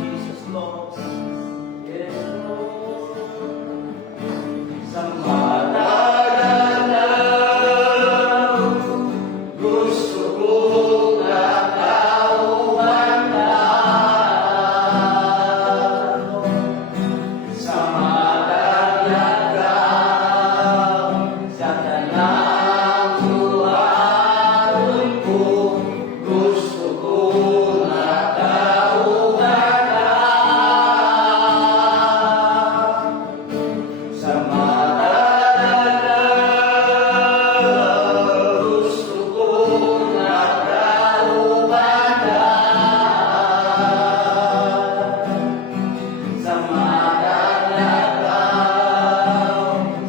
Jesus Lord, yes Lord, sa madalaw, gusto kong nakaumantan, sa madalaw, sa tanang luharon ko, gusto kong nakaumantan, sa madalaw, gusto kong nakaumantan, sa madalaw,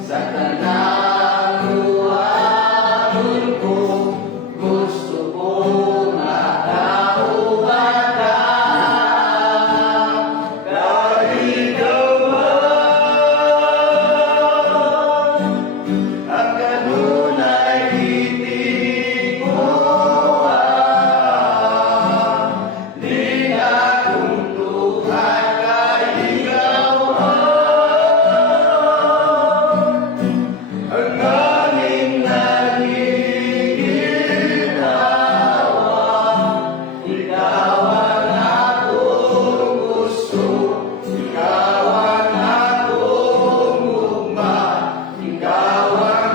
sa tanang luharon ko, gusto kong nakaumantan, kahit gawan ang ganun ay hindi ko di na kuntuhan kaigawan ang aming nagiginawa. Ikaw ang akong gusto, ikaw ang akong ugma, ikaw ang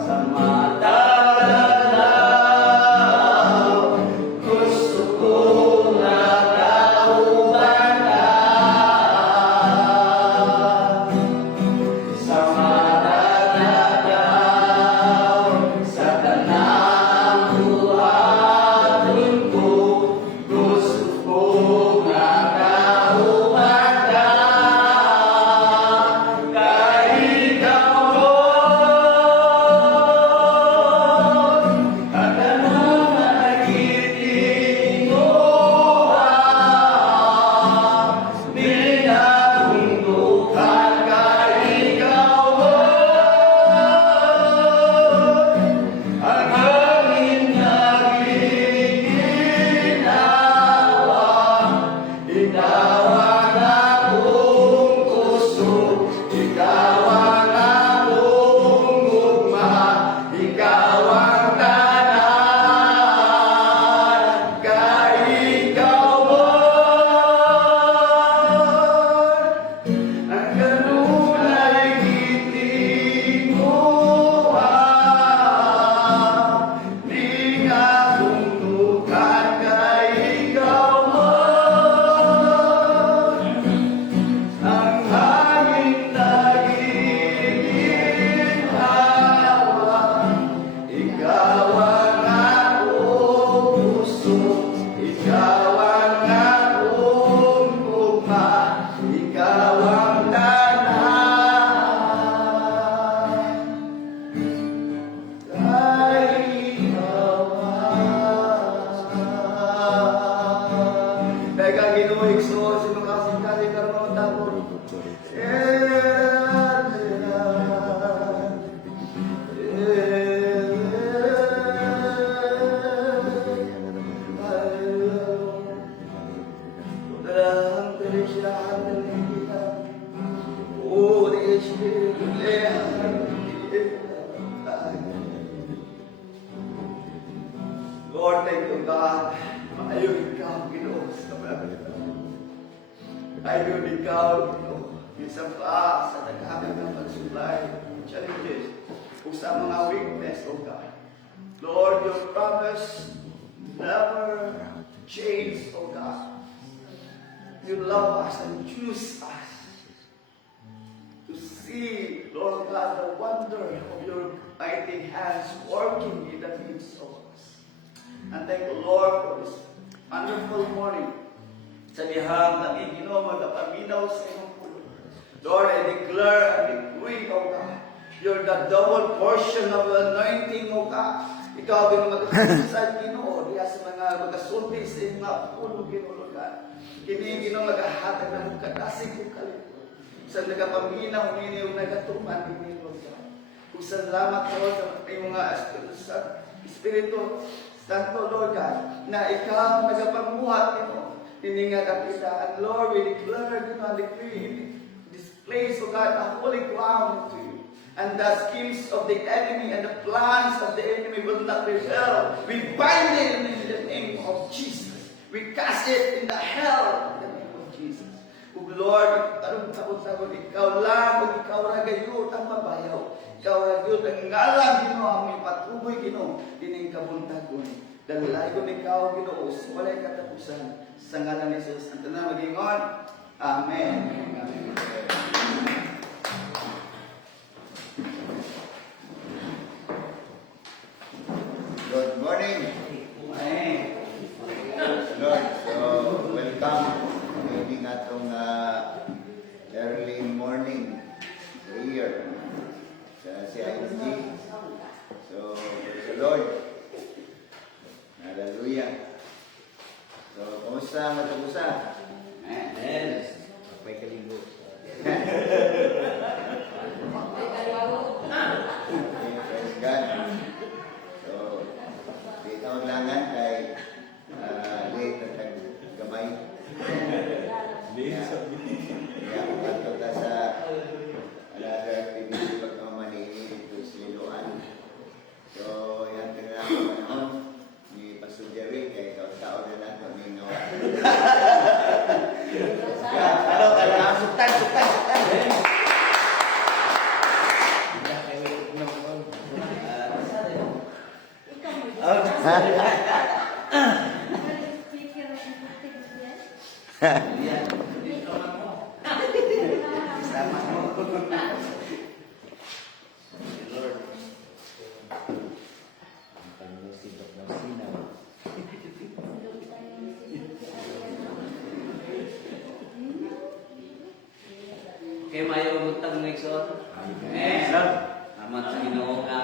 sa madalaw, gusto kong nakaumantan, sa madalaw, sa tanang luharon ko, gusto kong nakaumantan, kahit gawan at anong nagitinguhan, di na kuntukan kaigawan ang aming nagiginawa. Ikaw ang akong gusto, ikaw ang akong ugma, ikaw ang tanan, kahit gawan ang ganun ay gitinguhan, di na kuntukan kaigawan ang aming nagiginawa. Ikaw ang akong gusto, ikaw ang akong ugma, ikaw ang tanan, kahit gawan. Teka, Ginoo, Igsoon, sino kasing-kasing karoon tapos. Lord, thank you, God. Ayaw ikaw, Ginoo, sa mga ayaw ikaw, Ginoo, isa pa sa naghahanap ng pagsupply, challenges, o sa mga weakness, O God. Lord, your promise never change, O God. You love us and choose us to see, Lord God, the wonder of your mighty hands working in the midst of us. And thank you, Lord, for this wonderful morning. Sa dihang namin, Ginoo, magapaminaw sa iyong pulo. Lord, I declare and decree, O God, you're the double portion of the anointing, O God. Ikaw, Ginoo, magkakasasan, Ginoo, diya sa mga puno ginulugan. Kini Ginoo magahatag na mong kadasig kong kalipod. Sa nagapaminaw nini yung nagatuman nini Lord God. Kung salamat Lord sa mga Espiritu Santo Lord God, na ikaw nagapamuhat nimo. Nini nga kapita. And Lord, we declare, decree this place, O God, a holy ground to you. And the schemes of the enemy and the plans of the enemy will not prevail. We bind it in the name of Jesus. We cast it in the hell in the name of Jesus. O Lord, tarong-tarong ikaw lang, o ikaw ragayot ang mabayaw. Ikaw ragayot ang ngalan, Ginoo, ang may patuloy, Ginoo, dining kabuntagon. Dahil layo ikaw, Ginoo, walay katapusan. Sa ngalan ni Jesus, ang tanang mag-ingon. Amen. Amen. Good morning. Lord, so welcome. Maybe nga itong early morning prayer sa CIMG. So, praise the Lord. Hallelujah. So, kumusta matagusa? Amen. May kaligo. Praise God. So, di taon langan kay late na tag-gamay. Kaya kung kanto ta sa another activity pagkamanini dito sa Liloan. So, yan tinanong ko panahon ni Pastor Jerry kay taon-taon na lang kami nawa. Suktan. Sama mo. Lord. Ang paglusibok ng sinaw. Okay, mayo butang ng ikson. Amen. Amat sa Ginoo nga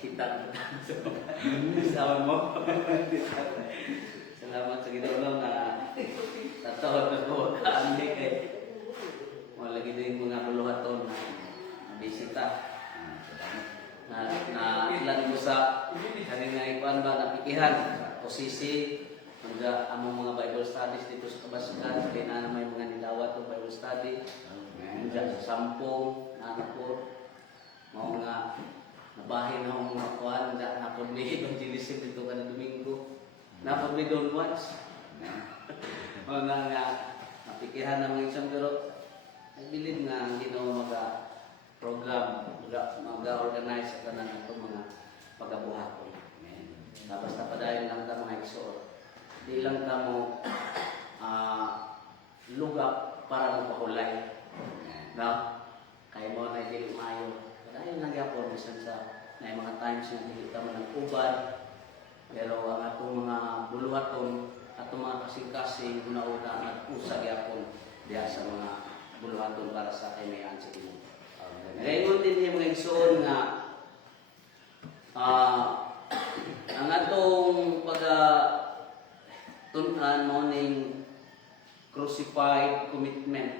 kita sama mo. Salamat sa Ginoo nga tatawad na ko kaandi kay wala lagi din mga buluhaton na bisita. Na ilan ko sa kanina ikuan ba napikihan sa posisi hangga among mga Bible studies dito sa Kabaskan kaya na may mga nilawat ng Bible study hangga sa sampung na ako mga nabahin na akong mga kuan hangga napabli evangelism dito kada Domingo napabli doon once mga nga napikihan na mga isang pero I believe nga ang Ginoo program, mag-organize sa kanan ito mga pagkabuhaton. Basta pa dahil lang ta mga igsoon. Di lang ta mo lugak para magpahulay. No? Kaya mo na dili mayo. Dahil nagyapon bisan sa na mga times na dili ta man uban. Pero ang atong mga buluhaton, atong mga kasing-kasing una-una nag-usag yapon diya sa mga buluhaton para sa kaymayan sa Ginoo. Ngayon din yung mga igsoon nga ang atong pagtunan mo ning crucified commitment.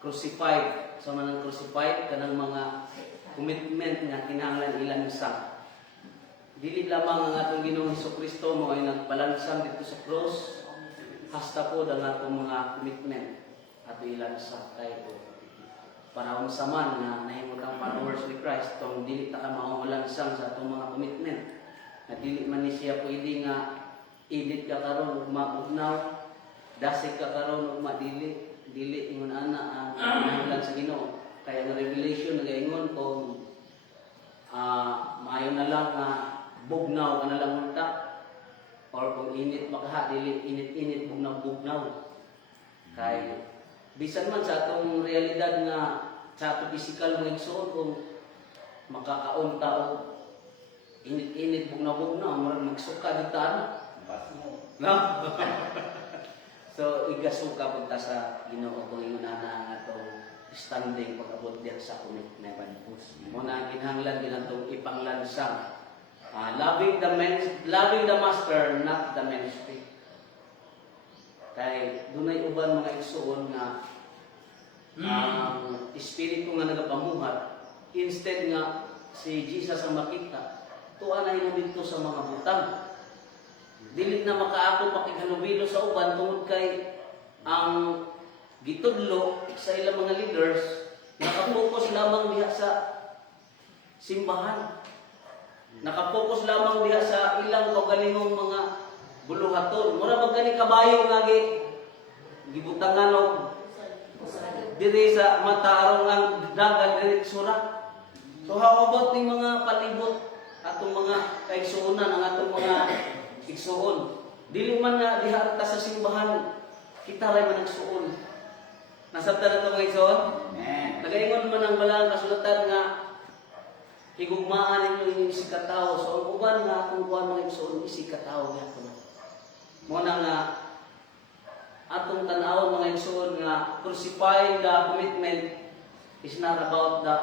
Crucified, sa manang crucified kanang mga commitment nga kinahanglan ilang isa. Dili lamang ang atong Ginoong Hesukristo mo ay nagpalansang dito sa cross, hasta po ang atong mga commitment at ilang isa tayo para sa man na nahimot ang followers ni Christ tong dili ta ka maulansang sa atong mga commitment at dili man ni siya pwede nga edit ka karon ug maugnaw dasig ka karon ug madili dili ingon ana ang kinahanglan sa Ginoo kaya ang revelation nagaingon kung maayo na lang nga bugnaw ka na lang unta or kung init makaha dili init-init bugnaw kay bisan man sa atong realidad nga sa atong physical mga igsoon kung makakaunta o init-init bugnaw-bugnaw murag magsuka dito ana. No? So igasuka punta sa Ginoo kung ingon ana ang atong standing pag-abot diyan sa commitment. Mo na kinahanglan ginatong ipanglansang loving the master, not the ministry. Kay dunay uban mga igsoon nga ang espiritu nga nagapamuhat, instead nga si Jesus ang makita, tuwa na yun dito sa mga butang. Dili na makaako pakihalubilo sa uban tungod kay ang gitudlo sa ilang mga leaders nakapokus lamang diha sa simbahan. Nakapokus lamang diha sa ilang kaugalingong mga buluhaton. Mura magkani kabayo nga gibutangan og diri sa matarong ang dagan diri sura. So how about ning mga palibot atong mga kaigsuonan ang atong mga igsuon? Dili man nga diha ta sa simbahan kita ray man nagsuon. Nasabtan na ito mga igsuon? Nagaingon man ang balang kasulatan nga higugmaan ninyo inyong isig katao. So ang uban nga atong kuhan mga igsuon isig katao gyapon. Muna nga atong tan-awon mga igsoon nga crucifying the commitment is not about the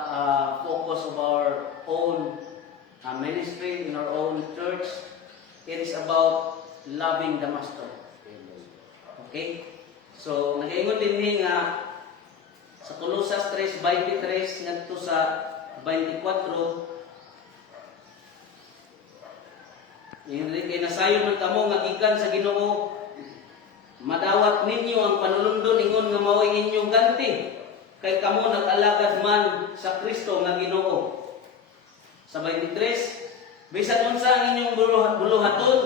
focus of our own ministry in our own church. It is about loving the master. Okay? So nagaingon din nga sa Colosas 3:23 ngadto sa 24 kay nasayon man kamo nga gikan sa Ginoo, madawat ninyo ang panulundon ingon nga mao inyong ganti, kay kamo nag-alagad man sa Kristo nga Ginoo. Sa 23, bisan unsa ang inyong buluhaton,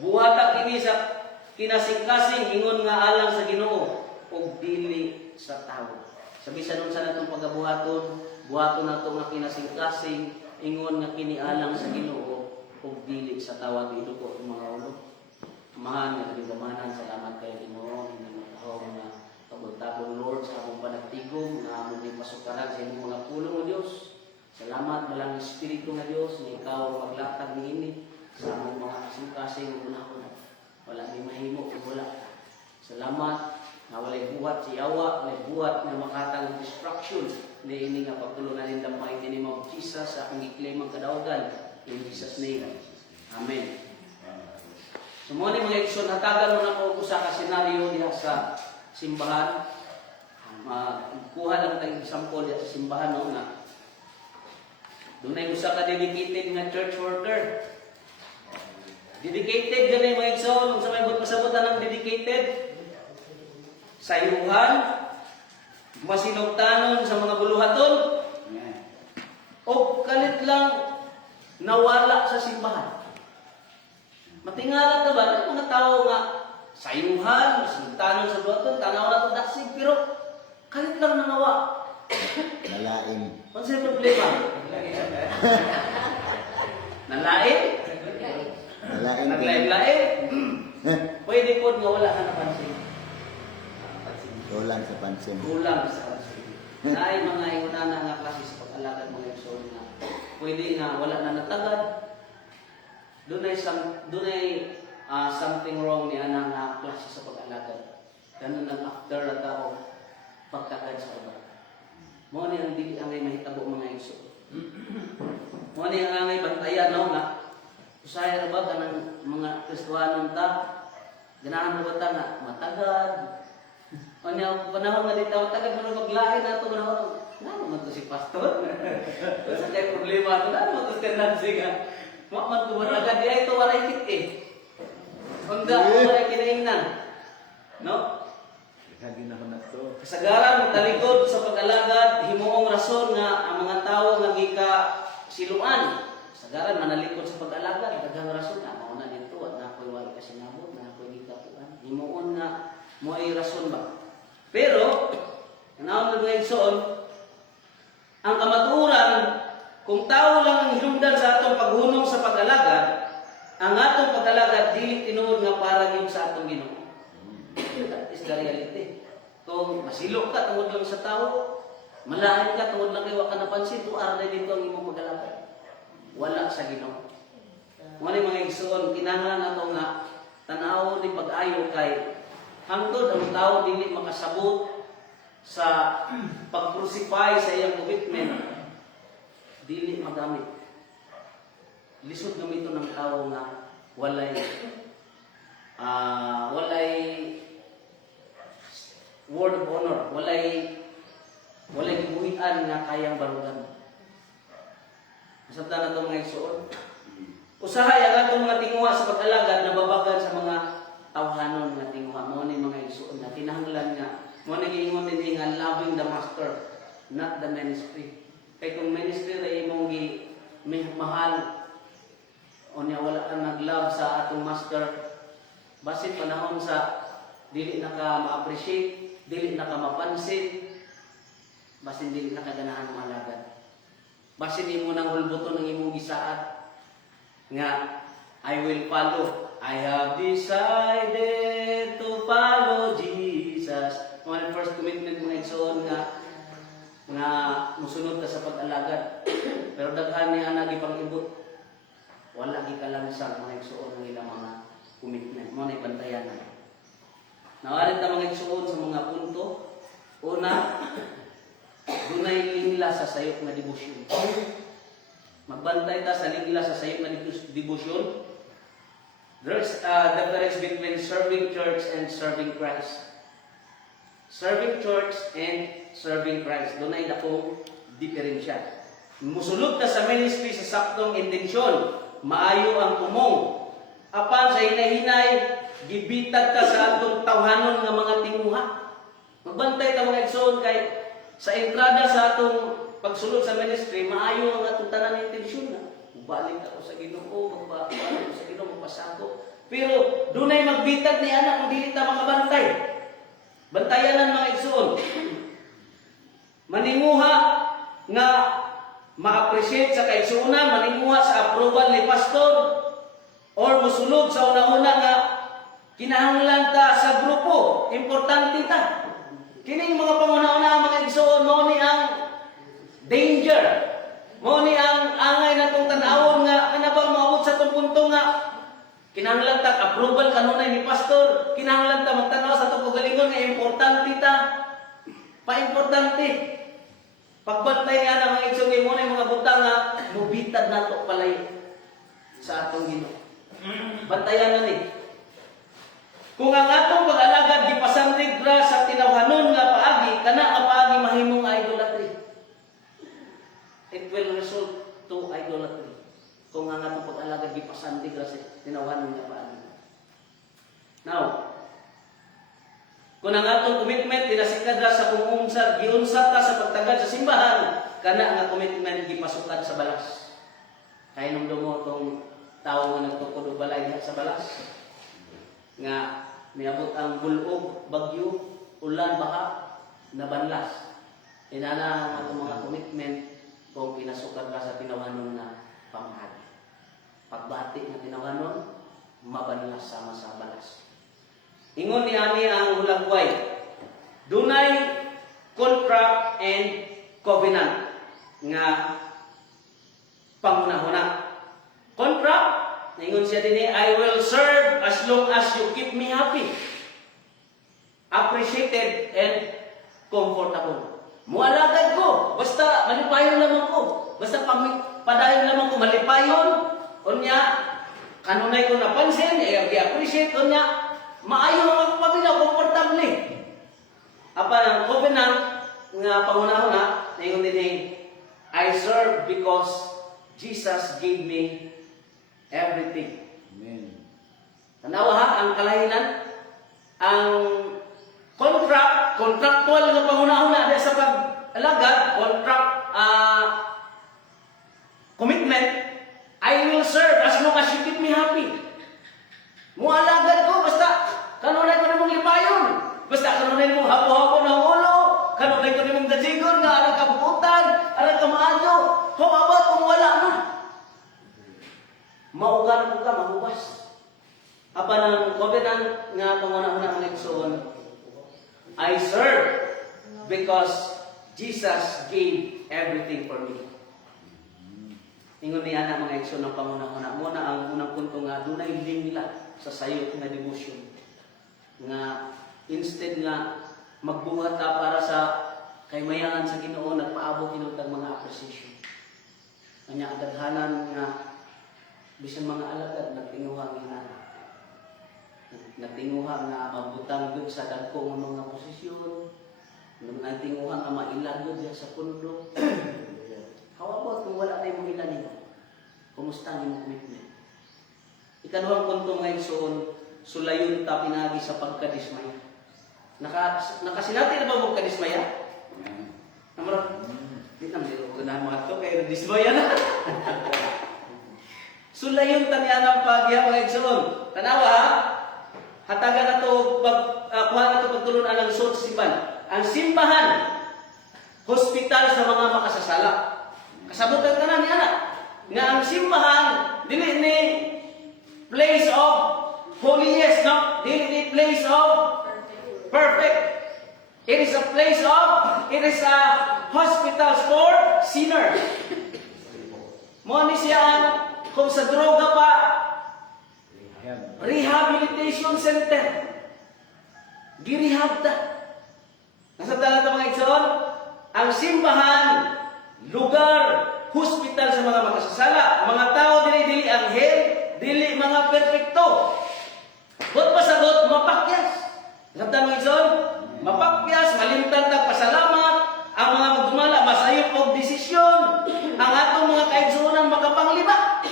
buhata kini sa kinasing-kasing ingon nga alang sa Ginoo ug dili sa tawo. Sa bisan unsa natong pagabuhaton, buhaton nato nga kinasing-kasing ingon nga kini alang sa Ginoo ug dili sa tawag ito ko mga ulo. Amahan nga kagamanan, salamat kay Ginoo inyong matahong nga pagtabong Lord sa among panagtigom nga among ipasukaran sa imong mga pulong o Dios. Salamat balang espiritu nga Dios nga ikaw maglatag niini sa among mga kasing-kasing unahon. Wala may mahimo ug wala. Salamat nga walay buhat si Yawa, walay buhat nga makatang destruction niini nga pagtulunan in the mighty name of Jesus sa akong i-claim ang kadaugan. In Jesus' name. Amen. So mo ni mga igsoon, hatagan mo na ko sa kasenaryo diha sa simbahan. Kuha lang tayong example diha sa simbahan no nga. Dunay usa ka dedicated nga church worker. Dedicated ganay mga igsoon, unsa may pasabutan ng dedicated? Sayuhan, masinugtanon sa mga buluhaton. O kalit lang nawala sa simbahan. Matingala ka ba? May mga tao nga sayuhan, masinugtanon sa buluhaton, tanaw na ito daksig, pero kalit lang nangawa. Nalain. Ano sa'yo problema? Nalain? Nalain. Naglain-lain? Pwede po nga wala ka napansin. Kulang sa pansin. Kulang sa pansin. Naay mga ingunana nga klase sa pag-alagad mga igsoon nga pwede nga wala na natagad. Dunay something wrong ni ana nga klase sa pag-alagad. Ganun ang after na tao pagtagad sa iba. Mo ni ang dili angay mahitabo mga igsoon. Mo ni ang angay bantayan no nga usaya ra ba kanang mga Kristiyanon ta ganahan ra ba ta nga matagad. Onya panahon nga dito tagad mo maglain nato panahon. Ano man to si pastor? Sa kay problema to na mo to tendency nga. Wa man to matagad di ay to waray kit eh. Onda waray kinaingnan. No? Lagi na man to. Kasagaran talikod sa pag-alagad himuong rason nga ang mga tawo nga gika siluan. Kasagaran manalikod sa pag-alagad daghang rason na mao na dito na koy wala kasi nabot na koy gikapuan. Himuon nga mo ay rason ba? Pero,anaw na mga igsoon, ang kamaturan, kung tao lang ang hinungdan sa atong paghunong sa pag-alagad, ang atong pag-alagad dili tinuod nga para yun sa atong Ginoo. That is the reality. Kung masilok ka tungod lang sa tao, malain ka tungod lang kay wa ka napansin, tuar na dito ang imong pag-alagad. Wala sa Ginoo. Mga mga igsoon, kinahanglan nato nga tanaw ni pag-ayo kay hangtod ang tao dili makasabot sa pag-crucify sa iyang commitment, dili magamit. lisod gamito ng tao nga walay word of honor, walay gibuhian nga kayang barugan. Masabta na ito mga igsoon. Usahay ang atong mga tinguha sa pag-alagad nababagan sa mga tawhanon nga tinguha. Mo ni mga igsoon na kinahanglan nga mo ni giingon din nga loving the master, not the ministry. Kay kung ministry ay imong mahal o niya wala ka nag-love sa atong master, basit panahon sa dili na ka ma-appreciate, dili na ka mapansin, basin dili na ka ganahan ng alagad. Basin imo nang hulbuton ng imong gisaad nga I will follow. I have decided to follow Jesus. Ang first commitment mo na igsoon nga musunod ka sa pag-alagad. Pero daghan niya na gipang-ibot. Wala gikalansang mga igsoon ng ilang mga commitment. Mo na ibantayan na. Nawalit na mga igsoon sa mga punto. Una, dunay lingla sa sayop nga debosyon. Magbantay ta sa lingla sa sayop nga debosyon. There's the difference between serving church and serving Christ. Serving church and serving Christ. Dunay dakong diferensya. Musulod ka sa ministry sa saktong intensyon. Maayo ang tumong. Apan sa hinay-hinay, gibitag ka sa atong tawhanon nga mga tinguha. Magbantay ta mga igsoon kay sa entrada sa atong pagsulod sa ministry, maayo ang atong tanan intensyon na. Balik ako sa Ginoo, magbalik ako sa Ginoo, magpasako. Pero dunay magbitag ni anak kung dili ta makabantay. Bantayanan mga igsoon. Maninguha nga ma-appreciate sa kaigsuonan, maninguha sa approval ni pastor, or musulog sa una-una nga kinahanglan ta sa grupo, importante ta. Kining mga panguna-una mga igsoon, mo ni ang danger, mo ni ang angay na itong tanawon nga kanabang maabot sa itong punto nga kinahanglan ta approval kanunay ni pastor, kinahanglan ta magtanaw sa itong kagalingon nga importante ta, pa-importante. Pagbantay niya ng mga igsoon, mo na yung mga butang nga mubitad na ito palay sa atong Ginoo. Bantayan na ni. Kung ang atong pag-alagad gipasandig ra sa tinawhanon nga paagi, kana nga paagi mahimong idolatry. It will result to idolatry. Kung ang atong pag-alagad gipasandig ra sa tinawhanon nga paagi. Now, kung ang atong commitment dinasikad ra sa kung giunsat ta sa pagtagad sa simbahan, kana nga commitment gipasukad sa balas. Kaya nung dumo tong tao nga nagtukod og balay diha sa balas nga niabot ang bulog, bagyo, ulan, baha, nabanlas. Inana ang atong mga commitment kung pinasukad ka sa tinawhanon na pamahagi. Pagbati nga tinawhanon, mabanlas sama sa balas. Ingon ni ani ang hulagway. Dunay contract and covenant nga pangunahuna. Contract, ingon siya din I will serve as long as you keep me happy, appreciated, and comfortable. Mualagad ko, basta malipayon lamang ko. Basta padayon lamang ko, malipayon. Unya, kanunay ko napansin, i-appreciate. Unya, maayo ang pamilya, komportable. Apa ang covenant nga pangunahuna, ingon din I serve because Jesus gave me everything. Amen. Tanawa ha, ang kalahinan, ang contractual nga pangunahuna sa pag-alagad, commitment, I will serve as long as you keep me happy. Mualagad ko, basta kanunay ko namang lipayon. Basta kanunay mong hapo-hapo ng ulo, kanunay ko namang gajigon nga arang kabukutan, arang kamaadyo. How about kung wala na? Maugan ko ka, mabukas. Apa ng covenant nga pangunahuna ang igsoon, I serve because Jesus gave everything for me. Ingon niya na mga igsoon ng pangunahuna. Muna ang unang punto nga, dunay lingla sa sayop nga devotion. Nga instead nga magbuhat ka para sa kaymayangan sa Ginoo, nagpaabot kinutang mga appreciation. Kanya adaghanan nga bisan mga alagad nagtinguha nga nagtinguha nga mabutang gud sa dagko nga mga posisyon, nagtinguha nga mailan gud diha sa pundo. How about kung wala tayong ilan nito? Kumusta ang imong commitment? Ikaduhang punto mga igsoon, sulayon ta pinagi sa pagkadismaya. Nakasinati na ba mo kadismaya? Namara, di naman dito ko na mga ito, kaya dismaya na. Sulayon ta niya ng pagya mga igsoon. Tanawa ha? Hatagan na ito, kuha na ito pagtulon ang suot simbahan. Ang simbahan, hospital sa mga makasasala. Kasabutan ka na niya na. Nga ang simbahan, dili ni place of holiness, no? Dili ni place of perfect. It is a hospital for sinner. Mo ni siya kung sa droga pa, rehabilitation center. Girehab ta. Nasa talata mga igsoon, ang simbahan, lugar, hospital sa mga makasasala, mga tao dili anghel, dili mga perfecto. Bot pasagot, mapakyas. Nasa talata mga igsoon, mapakyas, malimtan tag pasalamat, ang mga magdumala, masayop og desisyon, ang atong mga kaigsuonan makapangliba.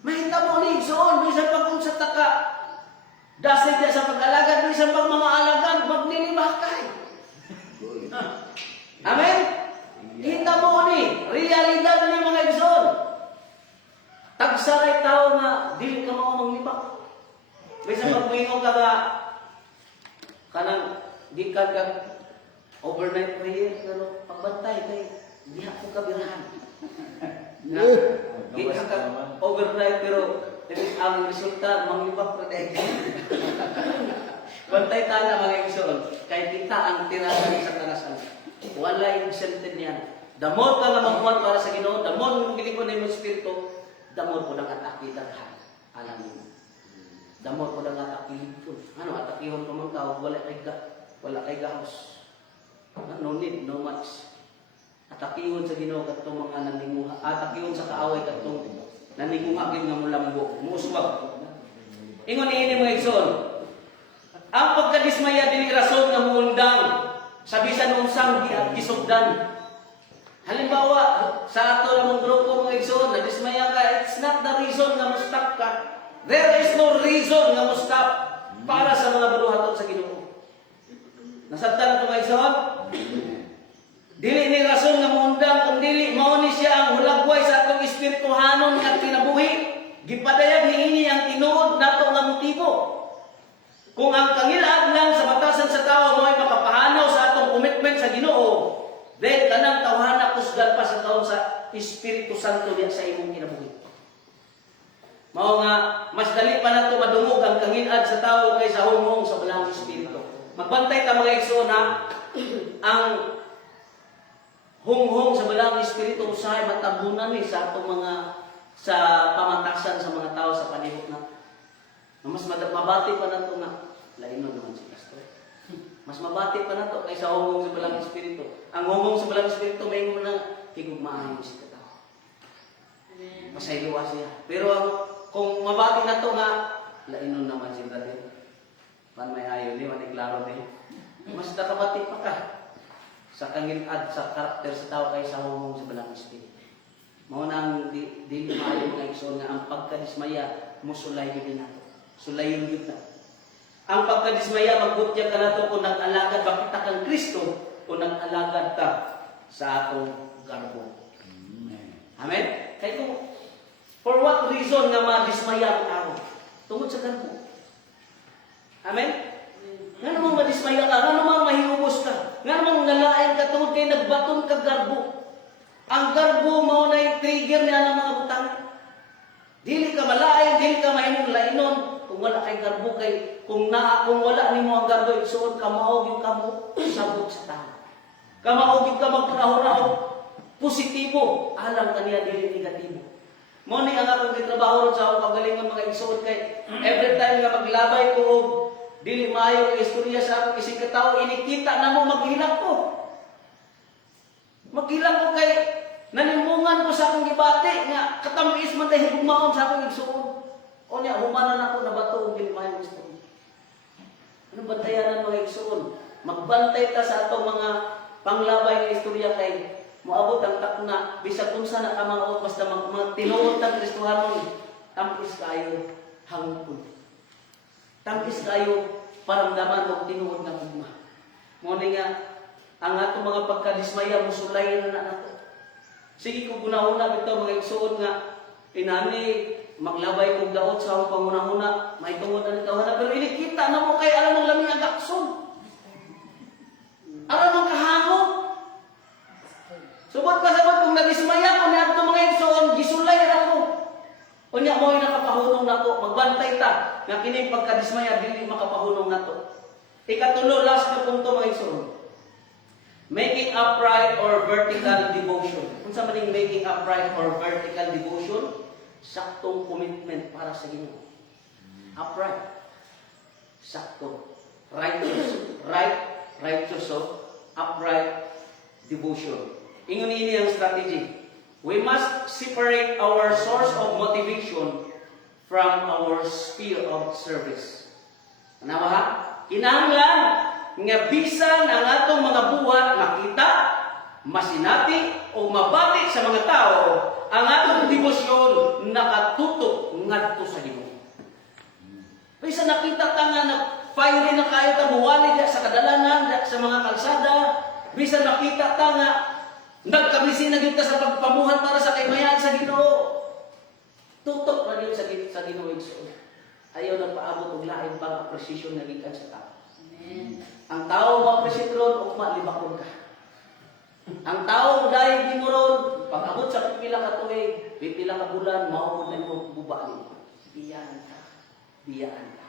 Mahitabo ni igsoon, bisan pag kung sa taka, dasig niya sa pag-alagad, bisan pag mga alagad, magnilibakay. Amen? Hitabo ni, realidad ni mga igsoon. Tagsaray tao nga, dili ka mga manglibak. Bisan pag muingong ka nga, kanang, di ka overnight prayer, pero pagbantay kay di ako kabirahan. Na, di ka overnight, pero ang resulta, manglibak pa dahil. Bantay tala mga igsoon, kay kita ang tirada ni Satanas. Walay incentive niya. Damot ka nga magkuhan para sa Ginoo, damot mo gilikon na yung Espiritu, damot po nang ataki daghan. Alam niyo. Damot po nang ataki po. Ano, atakihon ko man ka, wala kay gahos. No need, no much. Atakihon sa Ginoo katong mga naninguha. Atakihon sa kaaway katong naninguha gid nga mulambo. Muuswag. Ingon niini mga igsoon. Ang pagkadismaya dili rason nga muundang sa bisan unsang gisugdan. Halimbawa, sa ato namang grupo mga igsoon, nadismaya ka, it's not the reason nga mo-stop ka. There is no reason nga mo-stop para sa mga baluhaton sa Ginoo. Nasabtan na ito mga igsoon? Dili ni rason nga muundang, kung dili mao ni siya ang hulagway sa atong espirituhanon nga kinabuhi. Gipadayag niini ang tinuod nato nga motibo. Kung ang kangilad lang sa batasan sa tao mo ay makapahanaw sa atong commitment sa Ginoo, then kanang tawhana kusgan pa sa taon sa Espiritu Santo diya sa imong kinabuhi. Mao nga mas dali pa nato madungog ang kangilad sa tao kaysa humong sa balang espiritu. Magbantay ta mga igsoon ha, ang hunghong sa balang espiritu usahay matabunan ni sa atong mga sa pamantasan sa mga tao sa panahon na. Mas mabati pa nato nga lainon naman si pastor. Mas mabati pa nato kaysa hunghong sa balang espiritu. Ang hunghong sa balang espiritu may mo nang higugmaayon si katao. Masayloa siya. Pero kung mabati nato nga lainon naman si brother. Pan may ayo ni maniklaro ni. Mas nakabati pa ka sa kangilad sa karakter sa tao kaysa hunghong sa balang espiritu. Mao nang di maayo mga igsoon nga ang pagkadismaya musulay gyud nato. Sulayon gyud ta. Ang pagkadismaya magbutya ka nato kung nag-alagad bakit kang Kristo o nag-alagad ka sa atong garbo. Amen. Kay kung for what reason nga madismaya ang tao? Tungod sa garbo. Amen. Nga namang madismaya ka, nga namang mahihubos ka, nga namang nalain ka tungod kay nagbaton ka garbo. Ang garbo mao na trigger niya ng mga butang. Dili ka malain, dili ka mahimong lainon kung wala kay garbo kay kung wala nimo ang garbo igsoon ka mao gyud ka mo sabot sa tao. Ka mao gyud ka magtrabaho positibo alang kaniya dili negatibo. Mao ni ang akong gitrabaho sa akong kagalingon mga igsoon kay every time nga maglabay ko og dili maayo ang istorya sa akong isig ka tawo inikita namo maghilak ko. Maghilak ko kay nanimungan ko sa akong gibati nga katamis man tayo hugmaon sa akong igsuon. O niya, humanan ako na bato o gilimayan gusto. Ano bantayanan mga igsuon? Magbantay ta sa atong mga panglabay nga istorya kay moabot ang takna bisag unsa na ka mga basta mga tinuod ng Kristohanon, tampis kayo hangpon. Tampis kayo paramdaman og tinuod na ugma. Mo ni nga ang atong mga pagkadismaya musulay na nato. Sige kung guna-una bitaw mga igsuon nga inani maglabay kog daot sa akong panguna-una, may tungod na nitawhan pero inikita na mo kay alam ng lami ang gakson. Aram ang kahangop. Subot pa sabot kung nagismaya ko niya ito mga igsoon, gisulay na ako. O niya mo'y nakapahunong na ako, magbantay ta, nga kining pagkadismaya, dili makapahunong na to. Ikatulo, last na punto mga igsoon. Making upright or vertical devotion. Kung sa maning making upright or vertical devotion, saktong commitment para sa Ginoo. Upright. Sakto. Righteous. Righteous, so upright devotion. Ingon ini ang strategy. We must separate our source of motivation from our sphere of service. Ano ha? Kinahanglan nga bisan ang atong mga buhat makita, masinati o mabati sa mga tao ang atong debosyon nakatutok ngadto sa Ginoo. Bisan nakita ta nga fiery na kayo ta buwali sa kadalanan, sa mga kalsada, bisan makita ta nga nagkabisi na gyud ta sa pagpamuhat para sa kaymayan sa Ginoo. Tutok pa gyud sa Ginoo igsoon. Ayaw nagpaabot og lain pang appreciation nga gikan sa tao. Amen. Ang tao ma-appreciate ron ug malibakon ka. Ang tao dahil di mo ron pag-abot sa pipila ka tuig, pipila ka bulan, mao na mo buba nimo. Biyaan ka. Biyaan ka.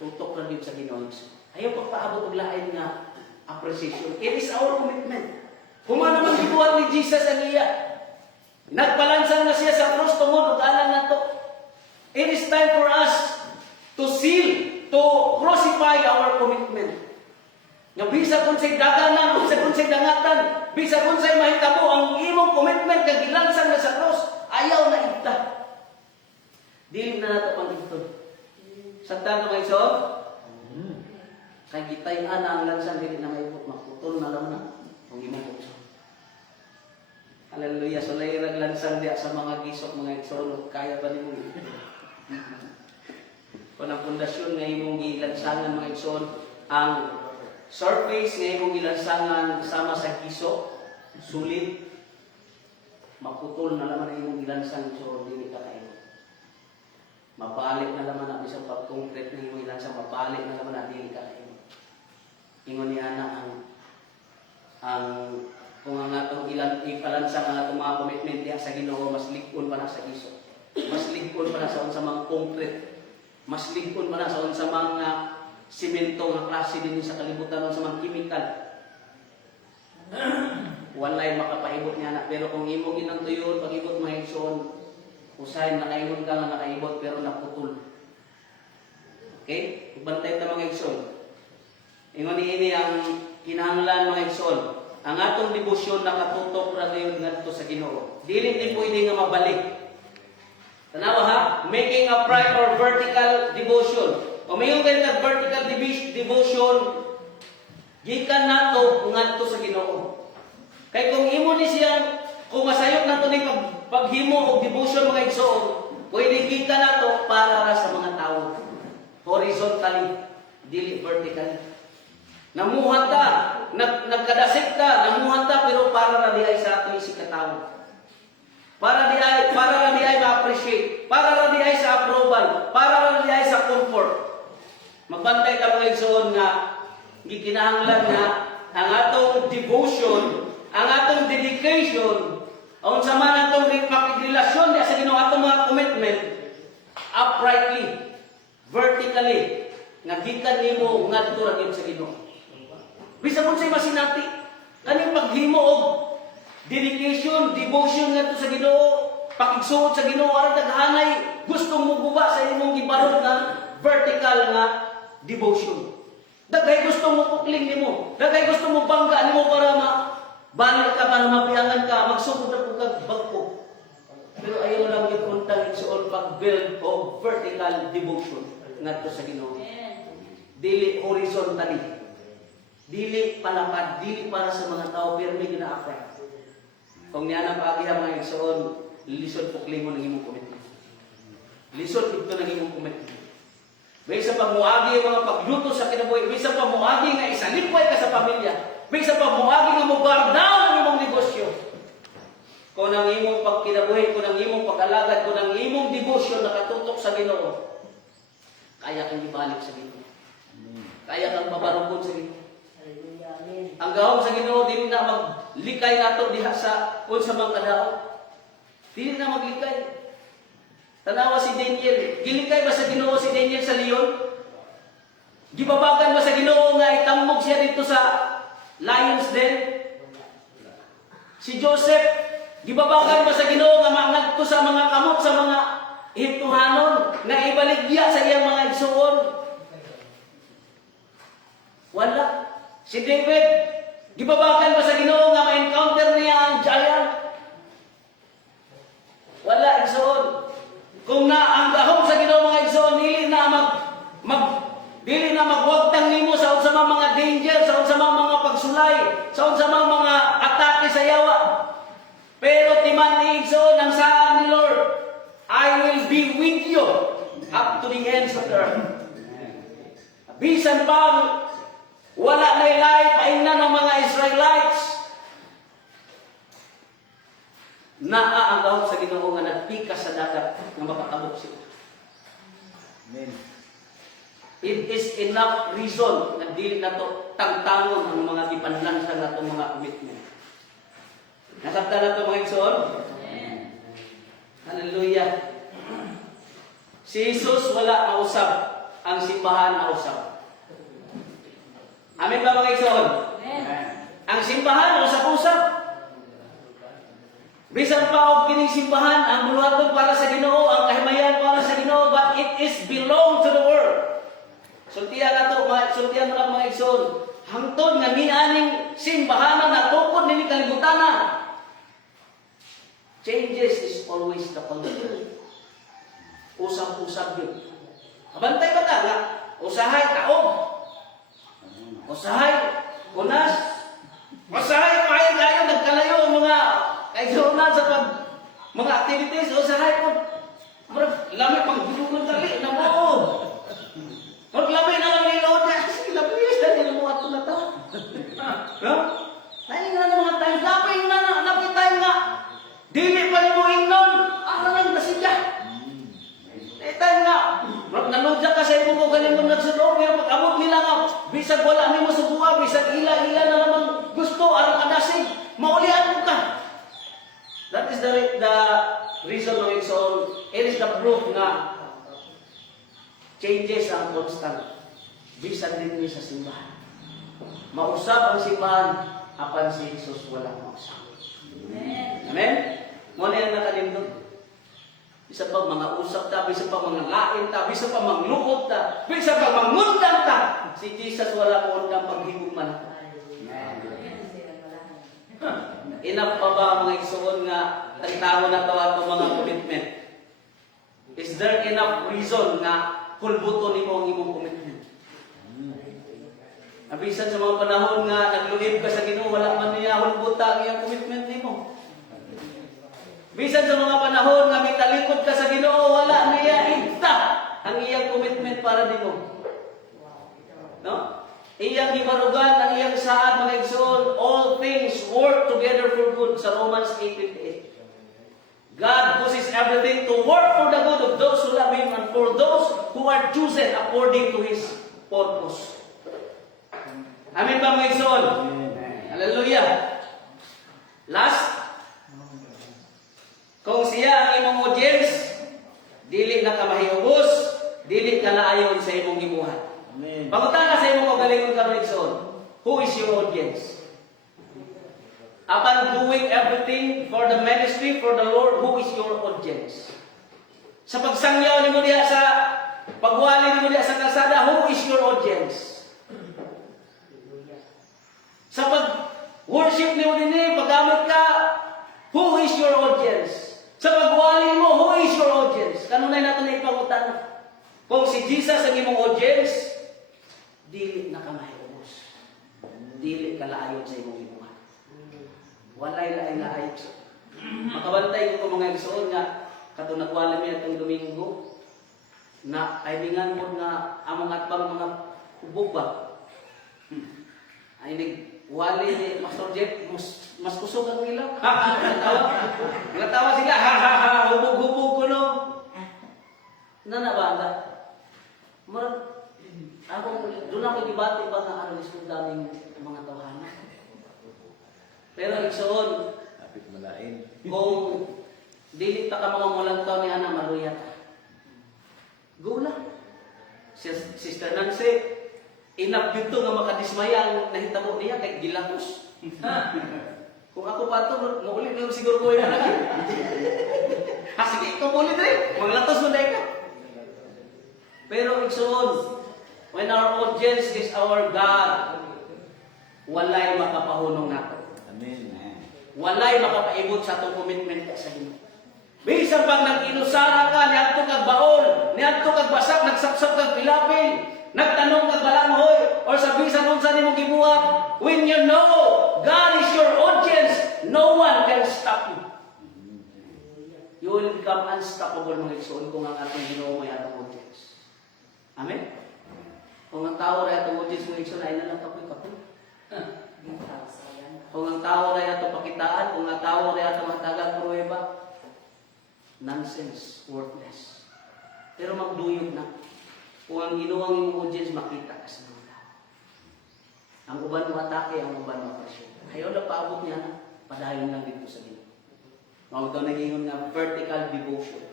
Tutok lang yun sa Ginoo. Ayaw pagpaabot og lain nga appreciation. It is our commitment. Kung naman gibuhat ni Jesus ang iya. Nagpalansan na siya sa cross tungod og alang nato. It is time for us to seal, to crucify our commitment. Nga bisa kung sa'y daganan, bisa kung sa'y dangatan, bisa kung sa'y mahitabo ang imong commitment nga gilansan na sa cross, ayaw na igta. Dili na nato pang ito. Sa tanto nga iso, kay gitayan na ang lansan, dili na maibot, makutol na lang na. Ang imong pukso. Hallelujah. So, lairag lansan diya sa mga gisok, mga igsoon, kaya ba ni mo? Kung ang pundasyon nga imong gilansangan, mga igsoon, ang surface nga imong gilansangan sama sa gisok, sulit, makutol na naman imong gilansang igsoon, dili ka kayo. Mabalik na naman ang isang pag-concrete na imong gilansang, mabalik na naman ang dili ka kayo. Ingon niya na ang kung ang atong ipalansang ang atong mga commitment diha sa Ginoo, mas ligon pa na sa iso. Mas ligon pa na sa unsa mga concrete. Mas ligon pa na sa unsa mga simento nga klase din sa kalibutan sa mga chemical. Walay makapaibot niya na. Pero kung imo ginantuyon, pag-ibot mga igsoon, usahin nakaingon ka nga nakaibot pero naputol. Okay? Ibantay ta mga igsoon. Ingon ini ang kinahanglan mga igsoon. Ang atong debosyon nakatutok ra ngayon ngadto sa Ginoo. Dili din pwede nga mabalik. Tanawa ha, making a upright or vertical devotion. O mayon kay nag vertical devotion, gikan nato ngadto sa Ginoo. Kay kung imo ni siya, kung masayot nato ni paghimo og devotion mga igsoon, pwede gikan nato para ra sa mga tawo. Horizontally, dili vertically. Namuhat ka, nagkadasik ka, namuhat ka, pero para na di ay sa ato si katawo. Para na di ay ma-appreciate, para na di ay sa approval, para na di ay sa comfort. Magbantay ka mga igsoon nga, gikinahanglan nga, ang atong devotion, ang atong dedication, ang sa man atong pakigrelasyon sa Ginoo, atong mga commitment, uprightly, vertically, nga gikan nimo ngadto ra gyud sa Ginoo. Bisa kung sa'y masinati, kaning paghimo og dedication, devotion nga sa Ginoo, pakigsuot sa Ginoo, aron daghanay gusto mo guba sa imong gibarod nga vertical nga devotion. Daghay gusto mo kukling nimo, daghay gusto mo bangga nimo para balik ka, para mapiangan ka, magsugod na kung bagko. Pero ayaw igsoon pag-build o vertical devotion ngadto sa Ginoo. Dili horizontally. Dili palapad, dili para sa mga tao pero may gina-apply. Kung niya na paagihan mga igsoon, lisod puklingon ng imong commitment. Lisod ito ng imong commitment. Bisa pa muagi ang mga pagluto sa kinabuhi, bisa pa muagi nga isalipway ka sa pamilya, bisa pa muagi nga mo-bar down ang imong negosyo. Kung ang imong pagkinabuhi, kung ang imong pag-alagad, kung ang imong devotion nakatutok sa Ginoo, kaya kang ibalik sa Ginoo. Kaya kang mabarugod sa Ginoo. Ang gahom sa Ginoo dili na maglikay nato diha sa unsa man kadaot. Dili na maglikay. Tanawa si Daniel, gilikay ba sa Ginoo si Daniel sa leon? Gibabagan ba sa Ginoo nga itambog siya dito sa lions den? Si Joseph, gibabagan ba sa Ginoo nga mangadto sa mga kamot sa mga Ehiptohanon nga ibaligya sa iyang mga igsuon? Wala. Si David, gibabagan ba sa Ginoo nga ma-encounter niya ang giant? Wala, igsuon. Kung na ang gahom sa Ginoo mga igsoon, dili na magwagtang nimo sa unsa mang mga danger, sa unsa mang mga pagsulay, sa unsa mang mga atake sa yawa. Pero timan ni igsoon ang saad ni Lord, I will be with you up to the ends of the earth. Bisan pa wala na ilay paingnan ng mga Israelites, naa ang gahom sa Ginoo nga nagpikas sa dagat nga makatabok sila. Amen. It is enough reason na dili nato tangtangon ang mga gipanlansang nato mga commitment. Nasabta na ito mga igsoon? Hallelujah. Si Jesus wala mausap, ang simbahan mausap. Amen ba mga igsoon? Ang simbahan usap-usap. Bisan pa og kining simbahan ang buluhaton para sa Ginoo, ang kahimayan para sa Ginoo, but it is belong to the world. Sultihan nato na mga igsoon, hangtod nga nianing simbahan na tukod nini kalibutana. Changes is always the condition. Usap-usap yun. Abantay ba ta nga usahay taog, usahay kunas, usahay kayo nagkalayo ang mga kaigsunan sa mga activities o sa hipon. Lami pang gulungan tali na mo. Maglami na lang nilood niya. Sige, labis na nilamuhat ko na ito. Tayo nga na mga time. Lapay nga na. Lapay time nga. Dili pa ni mo ingnon. Ano nang nasidya? Tayo nga. Nanudya ka sa imo ko galing mo nagsunod. Pero pag-abot nila nga. Bisag wala ni mo subuha. Bisag ila-ila na naman gusto. Arang adasig. Maulihan mo ka. That is the reason why it's all, it is the proof na changes ang constant. Bisan din niya sa simbahan. Mausap ang simbahan, apan si Jesus walang mausap. Amen? Amen? Muna yung nakalindog. Bisa pa mga usap ta, bisa pa mga lain ta, bisa pa manglukot ta, bisa pa mangundang ta. Si Jesus wala mo undang paghiguman. Enough pa ba mga igsoon nga tagtago na to ato mga commitment? Is there enough reason nga kulbuto nimo ang imong commitment? Abisan sa mga panahon nga naglugib ka sa Ginoo, wala man niya hulbuta ang iyang commitment nimo. Bisan sa mga panahon nga mitalikod ka sa Ginoo, wala niya igta ang iyang commitment para nimo. No? Iyang gibarugan ang iyang saad mga igsoon, all things work together for good sa Romans 8:28. God causes everything to work for the good of those who love Him and for those who are chosen according to His purpose. Amen ba mga igsoon? Hallelujah. Last, kung siya ang imong audience, dili na ka mahihubos, dili ka laayon sa imong gibuhat. Amen. Pagutana sa imong kagalingon karon igsoon, who is your audience? Upon doing everything for the ministry, for the Lord, who is your audience? Sa pagsangyaw nimo diha sa pagwali nimo diha sa kalsada, who is your audience? Sa pag-worship nimo dinhi, paggamit ka, who is your audience? Sa pagwali mo, who is your audience? Kanunay nato na ipangutan. Kung si Jesus ang imong audience, dili na ka mahirobos. Dili ka laayon sa imong ibuhat. Walay laay-laay. Makabantay ko mga igsoon nga kato nagwala mi atong Domingo na kaibigan mo nga among atbang mga ubog ba. Ay wali ni Pastor Jeff mas kusog ang ilaw. Natawa sila. Hubog-hubog ko no. Nanabanda. Murag ako doon ako debate ba nga ano gusto daming mga tawhana. Pero igsoon Kapit malain. kung dili pa ka mga mulang taon ni Ana Maluya. Go lang. Sister Nancy, enough yun to nga makadismaya ang nahitabo niya kay gilakos. Kung ako pa ito, maulit lang siguro ko yung lagi. Sige, ikaw maulit rin. Maglatos mo na ikaw. Pero igsoon, when our audience is our God, walay makapahunong nato. Amen. Walay makapaibot sa itong commitment ka sa Ginoo. Bisan pag nag-inusara ka, niadto kag baon, niadto kag basak, nagsaksak kag pilapil, nagtanong kag balanghoy, or sa bisan unsa nimo gibuhat, when you know God is your audience, no one can stop you. You will become unstoppable mga igsoon kung ang atong Ginoo may atong audience. Amen? Kung ang tao ray atong audience mga igsoon ay nalang kapoy-kapoy. Kung ang tao ray atong pakitaan, kung ang tao ray atong hatagang pruweba, nonsense, worthless. Pero magduyog na. Kung ang Ginoo ang imong audience, makita ka sa mga tao. Ang uban mo atake, ang uban mo apasyon. Ayaw na paabot niya na, padayon lang dito sa Ginoo. Mao daw naging nga vertical devotion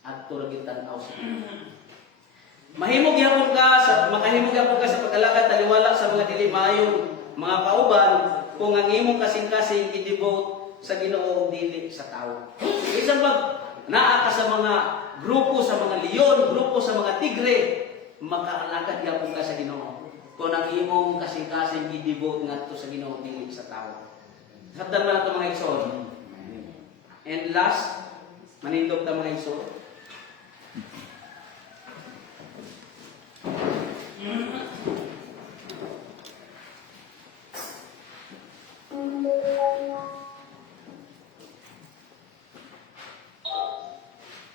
at turagitan aw sa Ginoo. Mahimog yapon ka sa makahimog yapon ka sa pag-alagad taliwala sa mga dili maayong mga kauban kung ang imong kasing-kasing i-devote sa Ginoo dili sa tao. Isang pag naa ka sa mga grupo sa mga leon, grupo sa mga tigre, makaalagad yapon ka sa Ginoo. Kung ang imong kasing-kasing i-devote ngadto sa Ginoo dili sa tao. Sabdan man ato mga igsoon. And last, manindog ta mga igsoon.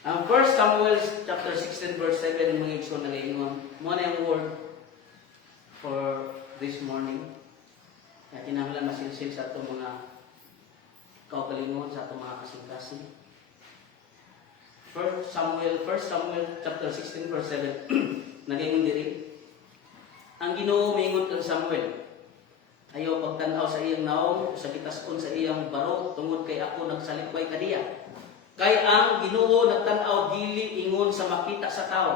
Ang 1 Samuel chapter 16 verse 7 mga igsoon na ingon, mo na yung word for this morning. Kaya kinahanglan masilsil sa itong mga kaugalingon sa itong mga kasing-kasing. 1 Samuel chapter 16 verse 7 nagingon diri. Ang Ginoo miingon kang Samuel, ayaw pagtanaw sa iyang naong, sa kitaskon sa iyang baro, tungod kay ako nagsalipay kaniya. Kay ang Ginoo nagtanaw dili ingon sa makita sa tao.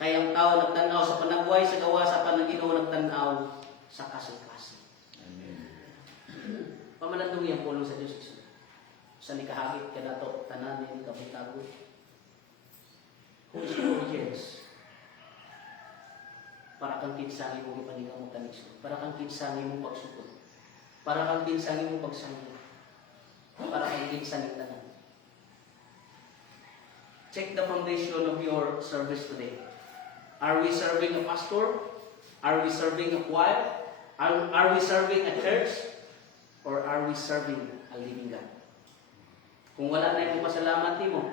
Kay ang tao nagtanaw sa panagway sa gawa sa panang Ginoo nagtanaw sa kasing-kasing. Pamalandong yang pulong sa Dios. Sa nikahagit ka nato tanan ni kabitago. Who is your audience? Para kang kinsangi mo ipanigamutan iso. Para kang kinsangi mo pagsukod. Para kang kinsangi mo pagsangi. Para kang kinsangi tanan. Check the foundation of your service today. Are we serving a pastor? Are we serving a choir? Are we serving a church? Or are we serving a living God? Kung wala na yung pasalamat mo,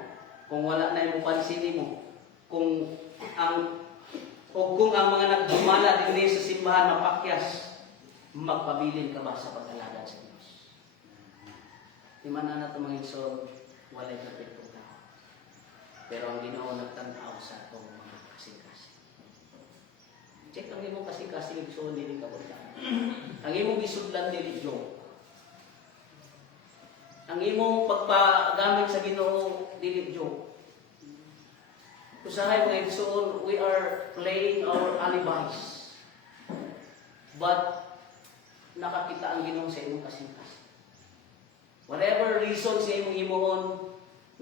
kung wala na yung pansin mo, kung ang mga nagdumala din sa simbahan mapakyas, magpabilin ka ba sa pag-alagad sa Diyos? Di man na ito mga igsoon, walay kapitong tao. Pero ang Ginoo nagtanaw sa itong mga kasing-kasing. Check ang imong kasing-kasing igsoon, dili ka punta. Ang imong isudlan dili joke. Ang imong pagpagamit sa Ginoo dili joke. Usahay mga igsoon, we are playing our alibis. But nakakita ang Ginoo sa imong kasing-kasing. Whatever reason sa imong himuon,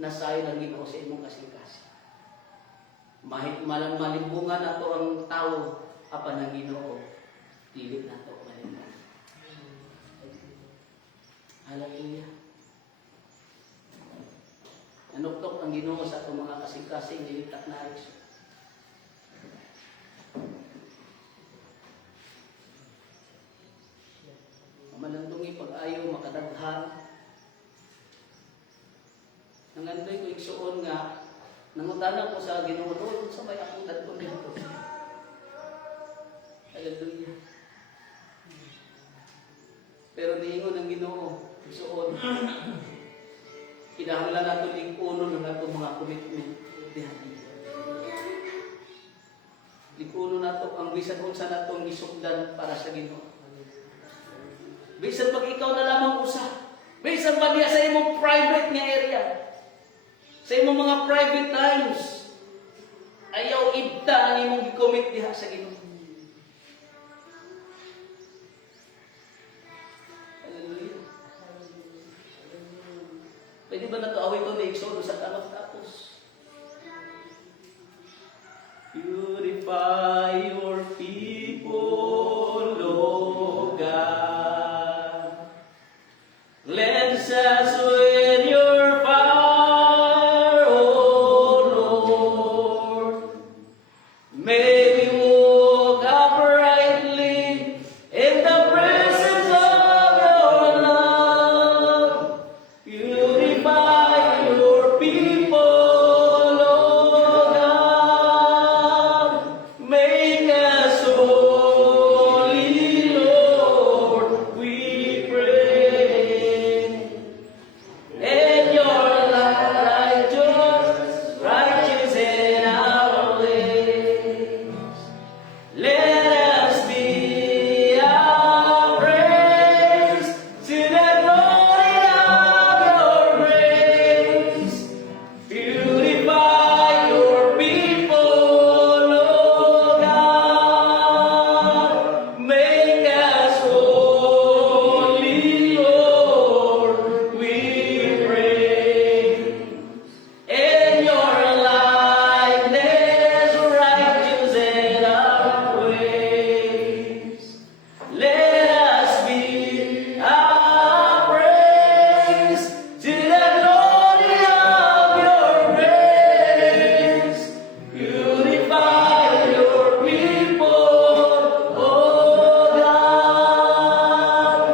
nasayo ng Ginoo sa imong kasing-kasing. Malimbungan nato ang tao apan ng Ginoo, dili nato malimbungan. Hallelujah. Nanuktok ang Ginoo sa atong mga kasing-kasing nilitak na Iso. Malandungi pag-ayo makadaghan. Nangandoy ko igsuon nga nangutanan ko sa Ginoo, Lord, sa may akong dadton dito. Hallelujah. Pero niingon ang Ginoo, igsuon. Kinahanglan nato lig-unon ng atong mga commitment diha. Lig-unon nato ang bisan unsa natong isugdan para sa Ginoo. Bisan pag ikaw na lamang usa, bisan pa niya sa imong private nga area, sa imong mga private times, ayaw ibta ang imong gi-commit diha sa Ginoo. Hallelujah. Pwede ba nato awit ito ni Exodus sa tanong tapos? Purify your people, O God. Cleanse us with your fire, O Lord. May we walk uprightly in the presence of your love. Purify your people, O God. Make us holy, Lord, we pray. In your light, righteous in our ways. Let us be a praise to the glory of your grace. Purify your people, O God. Make us holy, Lord, we pray. In your likeness, righteous in our ways. Let us be a praise to the glory of your grace. Purify your people, O God.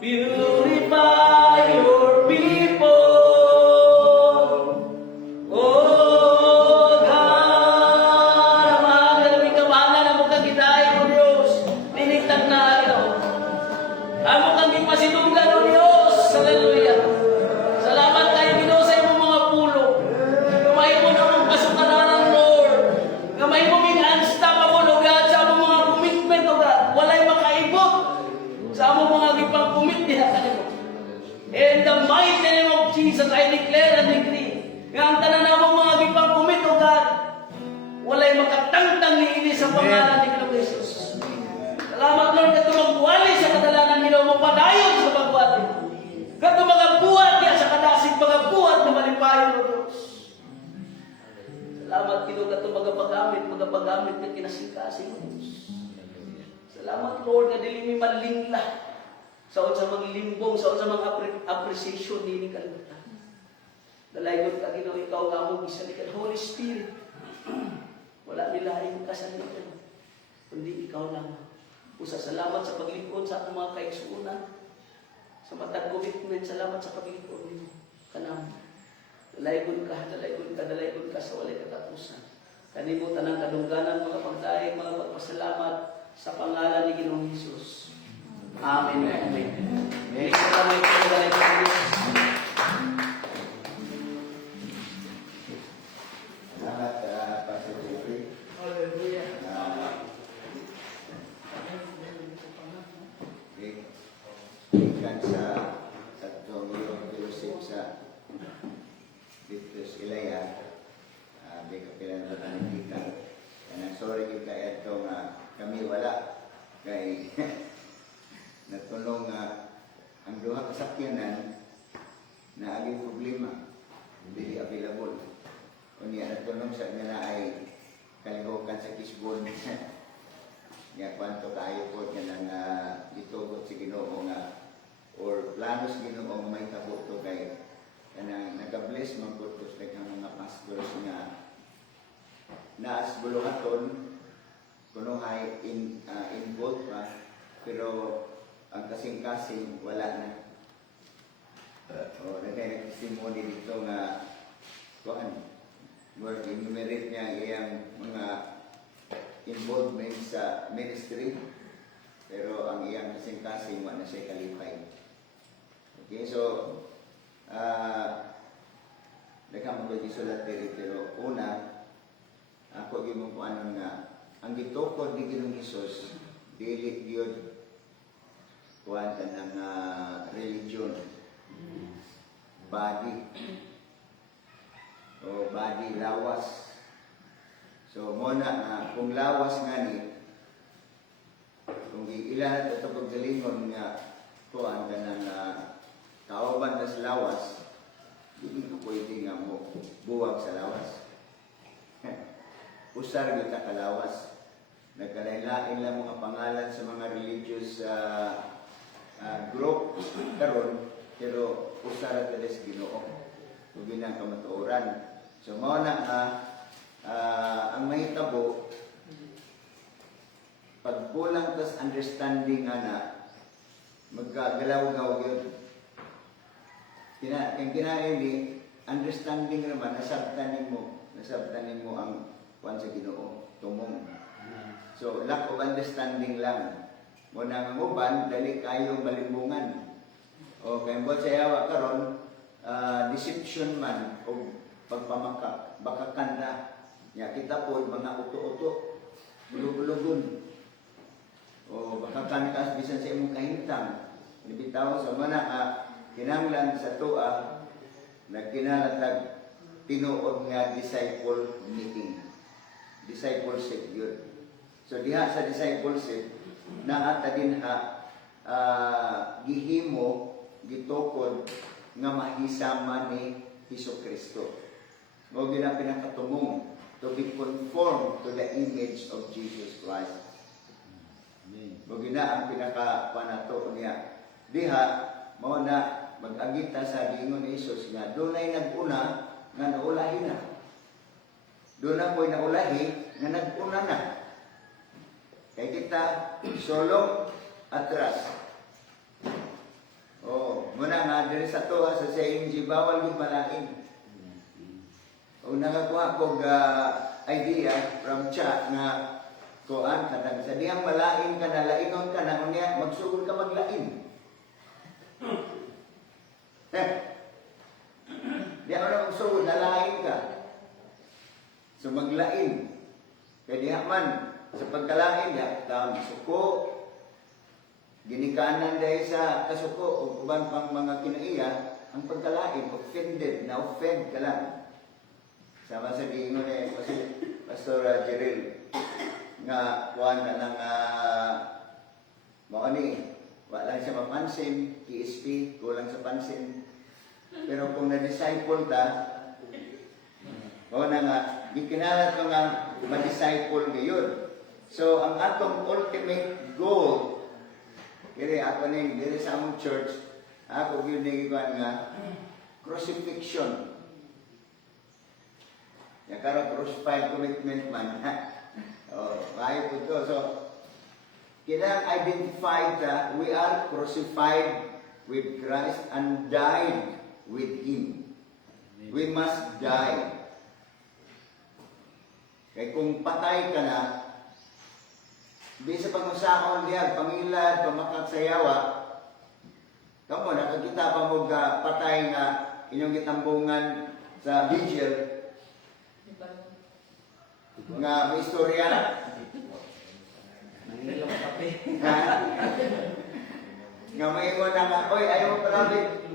Purify your people, O God. Amahan na namin kamahalan ang mukang gitahin mo, Diyos. Tinigtag na ayaw. Ang mukang gipasidunggan mo, Diyos. Hallelujah. Salamat kayo, Ginoo, sa imong mga pulo. Gamay mo na mong kasukaranan, Lord. Gamay mo min unstoppable, O God, sa among mga commitment, O God. Walay makaibot sa among mga gipang-commit diha kanimo. In the mighty name of Jesus, I declare and decree nga ang tanan namong mga gipang-commit, O God, walay makatangtang niini sa pangalan ni Kristo Jesus. Salamat, Lord, kato magbuwali sa kadalanan Ginoo mo, padayon sa pagbuwali. Kato mga buhat diha sa kadasig, mga buhat na malipayon, O Diyos. Salamat, Ginoo, kato magapagamit na kinasingkasing, O Diyos. Salamat, Lord, na dili mi manlingla sa unsa mga limbong, sa unsa mga appreciation ni kalibutan. Dalaygon ka, Ginoo, ikaw nga mo gisalikan, Holy Spirit. Wala nilaing kasalitan, kundi ikaw lang. Usa, salamat sa paglingkod sa atong mga kaigsuonan. Sa matag commitment, salamat sa paglingkod nimo kanamo. Dalaygon ka sa walay katapusan. Kanimo tanang kadungganan, mga pagdaig, mga pagpasalamat sa pangalan ni Ginoong Hesus. Amen. Amen. Amen. Salamat po sa Salamat, Pastor Jeffrey. Hallelujah. Ikan sa Tatong Iyong Joseph sa Victus Ilaya, di kapilan na nakikita. Kaya sorry yung kaya ito nga kami wala. Kay natulong ang duha kasakyanan na aging problema. Hindi available. Kunya natulong sa nga na ay kalihukan sa Kisbon. Nga kwanto tayo po nga nang itugot si Ginoo nga or planos Ginoo may tabo to kay kanang nagabless establish magputos daghang mga pastors nga naas bulungaton kuno hay involved pa pero ang kasing-kasing wala na. O nagkay-testimony dito nga kuan more enumerate niya iyang mga involvement sa ministry pero ang iyang kasing-kasing wala na siya kalipay. Okay, so daghang mga gisulat diri pero una ako gimong kuanon nga ang gitukod ni Ginoong Hesus dili gyud kuan kanang religion body o body lawas. So muna kung lawas ngani kung ilan ito paggalingon nga kuan kanang kauban na sa lawas hindi ko pwede nga mo buwag sa lawas. Usar kita kalawas. Nagkalain-lain lang mga pangalan sa mga religious group karon pero usar at sa Ginoo. Ug ginang kamatuoran. So mao na ang mahitabo pag kulang tas understanding ana magkagalaw-gaw yun. Kinain ni understanding naman nasabtanin mo ang kuan sa Ginoo tumong. So lack of understanding lang. Muna ang uban dali kayo malimbungan. O kay mo sa yawa karon deception man o pagpamakak baka kanda ya kita po mga uto-uto bulog-bulogon o baka kantas bisan sa imong kahintang nibitaw sa mana kinahanglan sa tuwa nagkinalatag tinuod nga disciple meeting discipleship yun. So diha sa discipleship naata din gihimo gitukod nga mahisama ni Hesukristo. Mao gyud ang pinakatumong to be conformed to the image of Jesus Christ. Mao gyud ang pinaka-panato niya. Diha mao na mag-agita sa giingon ni Jesus nga dunay nag-una nga naulahi na. Doon na po'y naulahi nga nag-una na. Kaya kita solo atras. Muna nga diri sa tuwa sa CMG bawal yung malaking. O nakakuha ko idea from chat nga kuan kanang sa diyang malain ka na lainon ka na unya magsugod ka maglain. Di ako na magsugod na lain ka. So maglain. Kaya diha man sa pagkalain diha tam suko ginikanan dahil sa kasuko o uban pang mga kinaiya ang pagkalain offended na offend ka lang. Sama sa giingon ni Pastor Jeril nga kuan na ng mao ni wala lang siya mapansin, TSP kulang sa pansin. Pero kung na-disciple ta mao na nga gikinalat ko nga ma-disciple gayon. So ang atong ultimate goal kaya ako na diri sa among church ako gyud nigikuan nga crucifixion. Ya karon crucified commitment man. Maayo po to. So, kailangan identify that we are crucified with Christ and died with Him. We must die. Kaya kung patay ka na, di sa pag-usakon diyan, pangilad, pamakat sa yawa, kamo, nakakita pa mo patay na inyong kitambungan sa vigil, nga may istorya Nangilang kape. nga may ingon na nga, oy, ayaw mo pala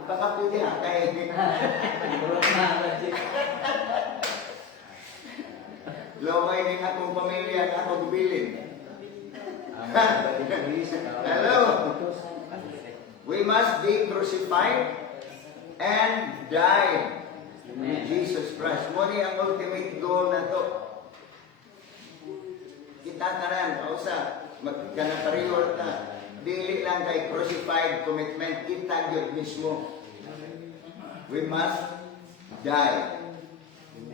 pakape niya kay lomay ning akong pamilya nga ako gubilin. Hello. We must be crucified and die with Jesus Christ. Muna ang ultimate goal na to. Kita ka rin, kausa, magkanapariwar ka. Dili lang kay crucified commitment, kita yun mismo. We must die.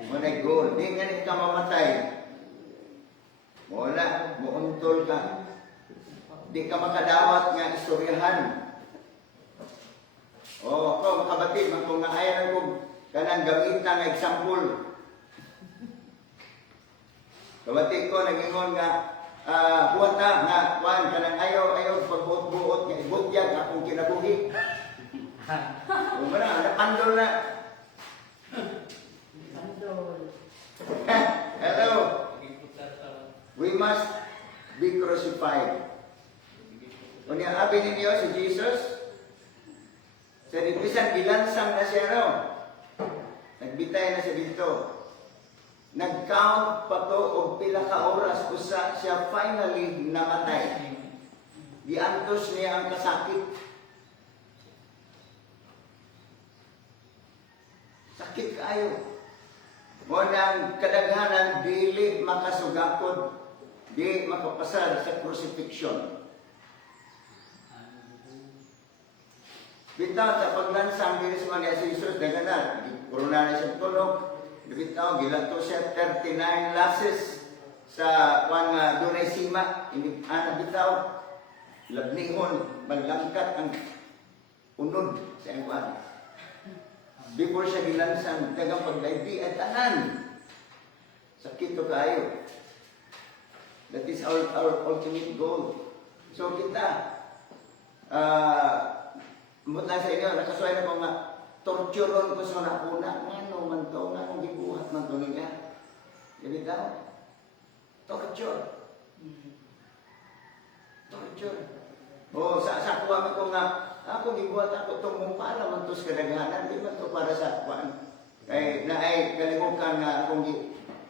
When I go, di nga ka mamatay. Wala, muuntol ka. Di ka makadawat nga istoryahan. O, ako, makabatid, kung naayaran ko kanang gamitan nga example. Kabatid ko, nagingon nga, buwata nga, kuhan, kanang ayaw, pagbuot-buot nga, ibutyag akong kinabuhi. O, mana, napandol na. Hello. We must be crucified. Kung yung abi ninyo si Jesus, sa dibisan, gilansang na siya raw. Nagbitay na siya dito. Nag-count pa to o pila ka oras usa siya finally namatay. Giantos niya ang kasakit. Sakit kayo. Ngunang kadaghanan, dili makasugakod, di makapasar sa crucifixion. Bitaw, sa paglansang binisman niya si Jesus, naganan, kuruna na siya tulog, bitaw, gilanto siya 39 lasses sa mga dunay sima, bitaw, labnihon, maglangkat ang unod sa iyang before siya gilansang tagang pagdaigdi at tanan. Sakit to kayo. That is our ultimate goal. So kita, mutla sa inyo, nakasuay na ko nga, torturon ko sa nakuna, ano man to, nga kung gibuhat man to niya. Yan daw. Torture. Torture. O, sa kuha ko nga, ako gibuhat ako itong para man to sa kadaghanan, di man to para sa kuhaan. Kaya na ay kalimutan nga akong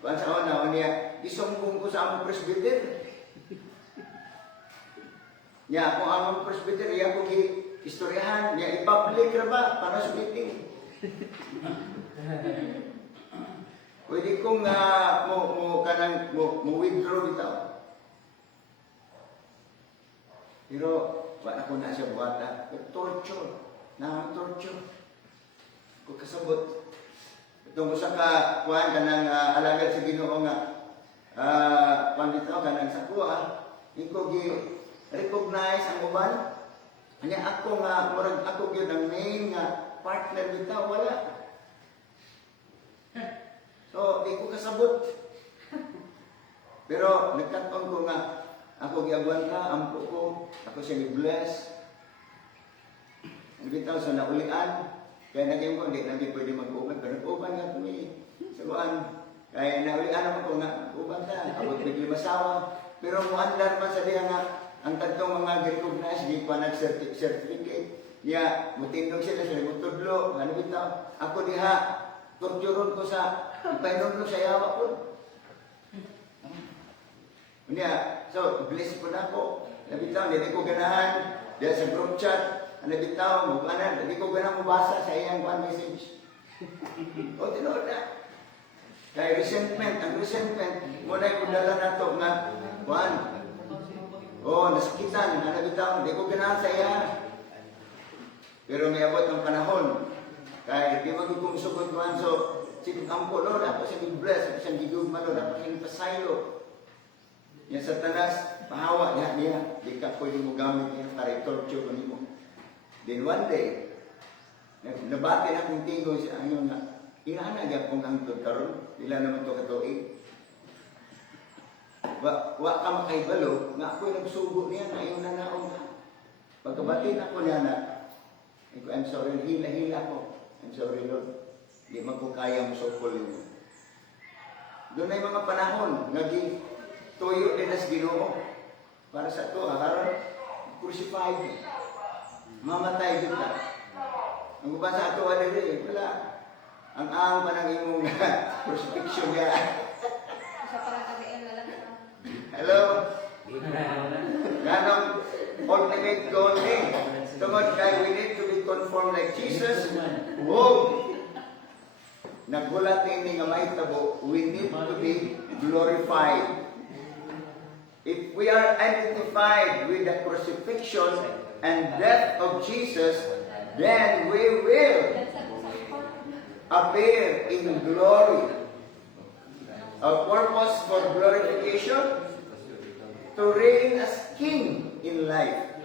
kuhaan sa una, o niya, isumbong ko sa among presbyter. Niya, kung among presbyter, iya ko istoryahan, niya, i-public na ba, para sa meeting. Pwede kong mo-withdraw bitaw. Pero, wala ko na siya buhata. Torture. Torture. Kung kasabot. Itong usa ka, kuhan ka ng alagad sa Ginoo nga, kuhan dito ka ng sakuha, hindi ko recognize ang uban. Kanya ako nga, murag ako yun ang main nga partner dito, wala. So, di ko kasabot. Pero, nagkataon ko nga, ako giabuan ka, ampo ko, ako siya ni-bless. Ang bitaw sa naulian, kaya naging ko, hindi pwede mag-uban, pero nag-uban nga kami. Sabuan, kaya naulian naman ko nga, uban ka, abot bigli masawa. Pero muandar man sa diya nga, ang tagtong mga recognize, di pa nag-certificate. Niya, mutindog sila, sila mutudlo, ano bitaw, ako diha, torturon ko sa, ipainom sa yawa ko. Niya, so, bless po na ako. Nabitaw, hindi ko ganahan. Dahil sa group chat, nabitaw, maganan, hindi ko ganahan mabasa sa iyang one message. O, tinood na. Kaya resentment, ang resentment, muna yung dala na ito nga, one. O, nasakitan, nabitaw, hindi ko ganahan sa iya. Pero may abot ng panahon. Kaya di magkukumsugod man, so, sige, ampo, Lord, ako siya bless, ako siya gigugma, Lord, ako siya pasaylo. Yang Satanas, pahawa niya, di ka pwede mo gamit niya para i-torture ko mo. Then one day, nabati na kong tinggo siya, ano nga, inaanag akong angtod karon, ila naman ito katuig. Wa ka makaibalo, nga ako'y nagsugo niya, na yung nanaong ka. Pagkabatin ako niya na, I'm sorry, hila-hila ko. I'm sorry, Lord. Di man ko kaya mo sukol mo. Doon ay mga panahon, tuyo din as Ginoo. Para sa ito, karon crucified. Mamatay din ka. Ang uban sa ito, wala. Ang pa ng imong crucifixion niya. Hello? Ganong ultimate goal ni. Tungod kay we need to be conformed like Jesus. Whoa! Nagulat ni nga mahitabo, we need to be glorified. If we are identified with the crucifixion and death of Jesus, then we will appear in glory. Our purpose for glorification, to reign as king in life.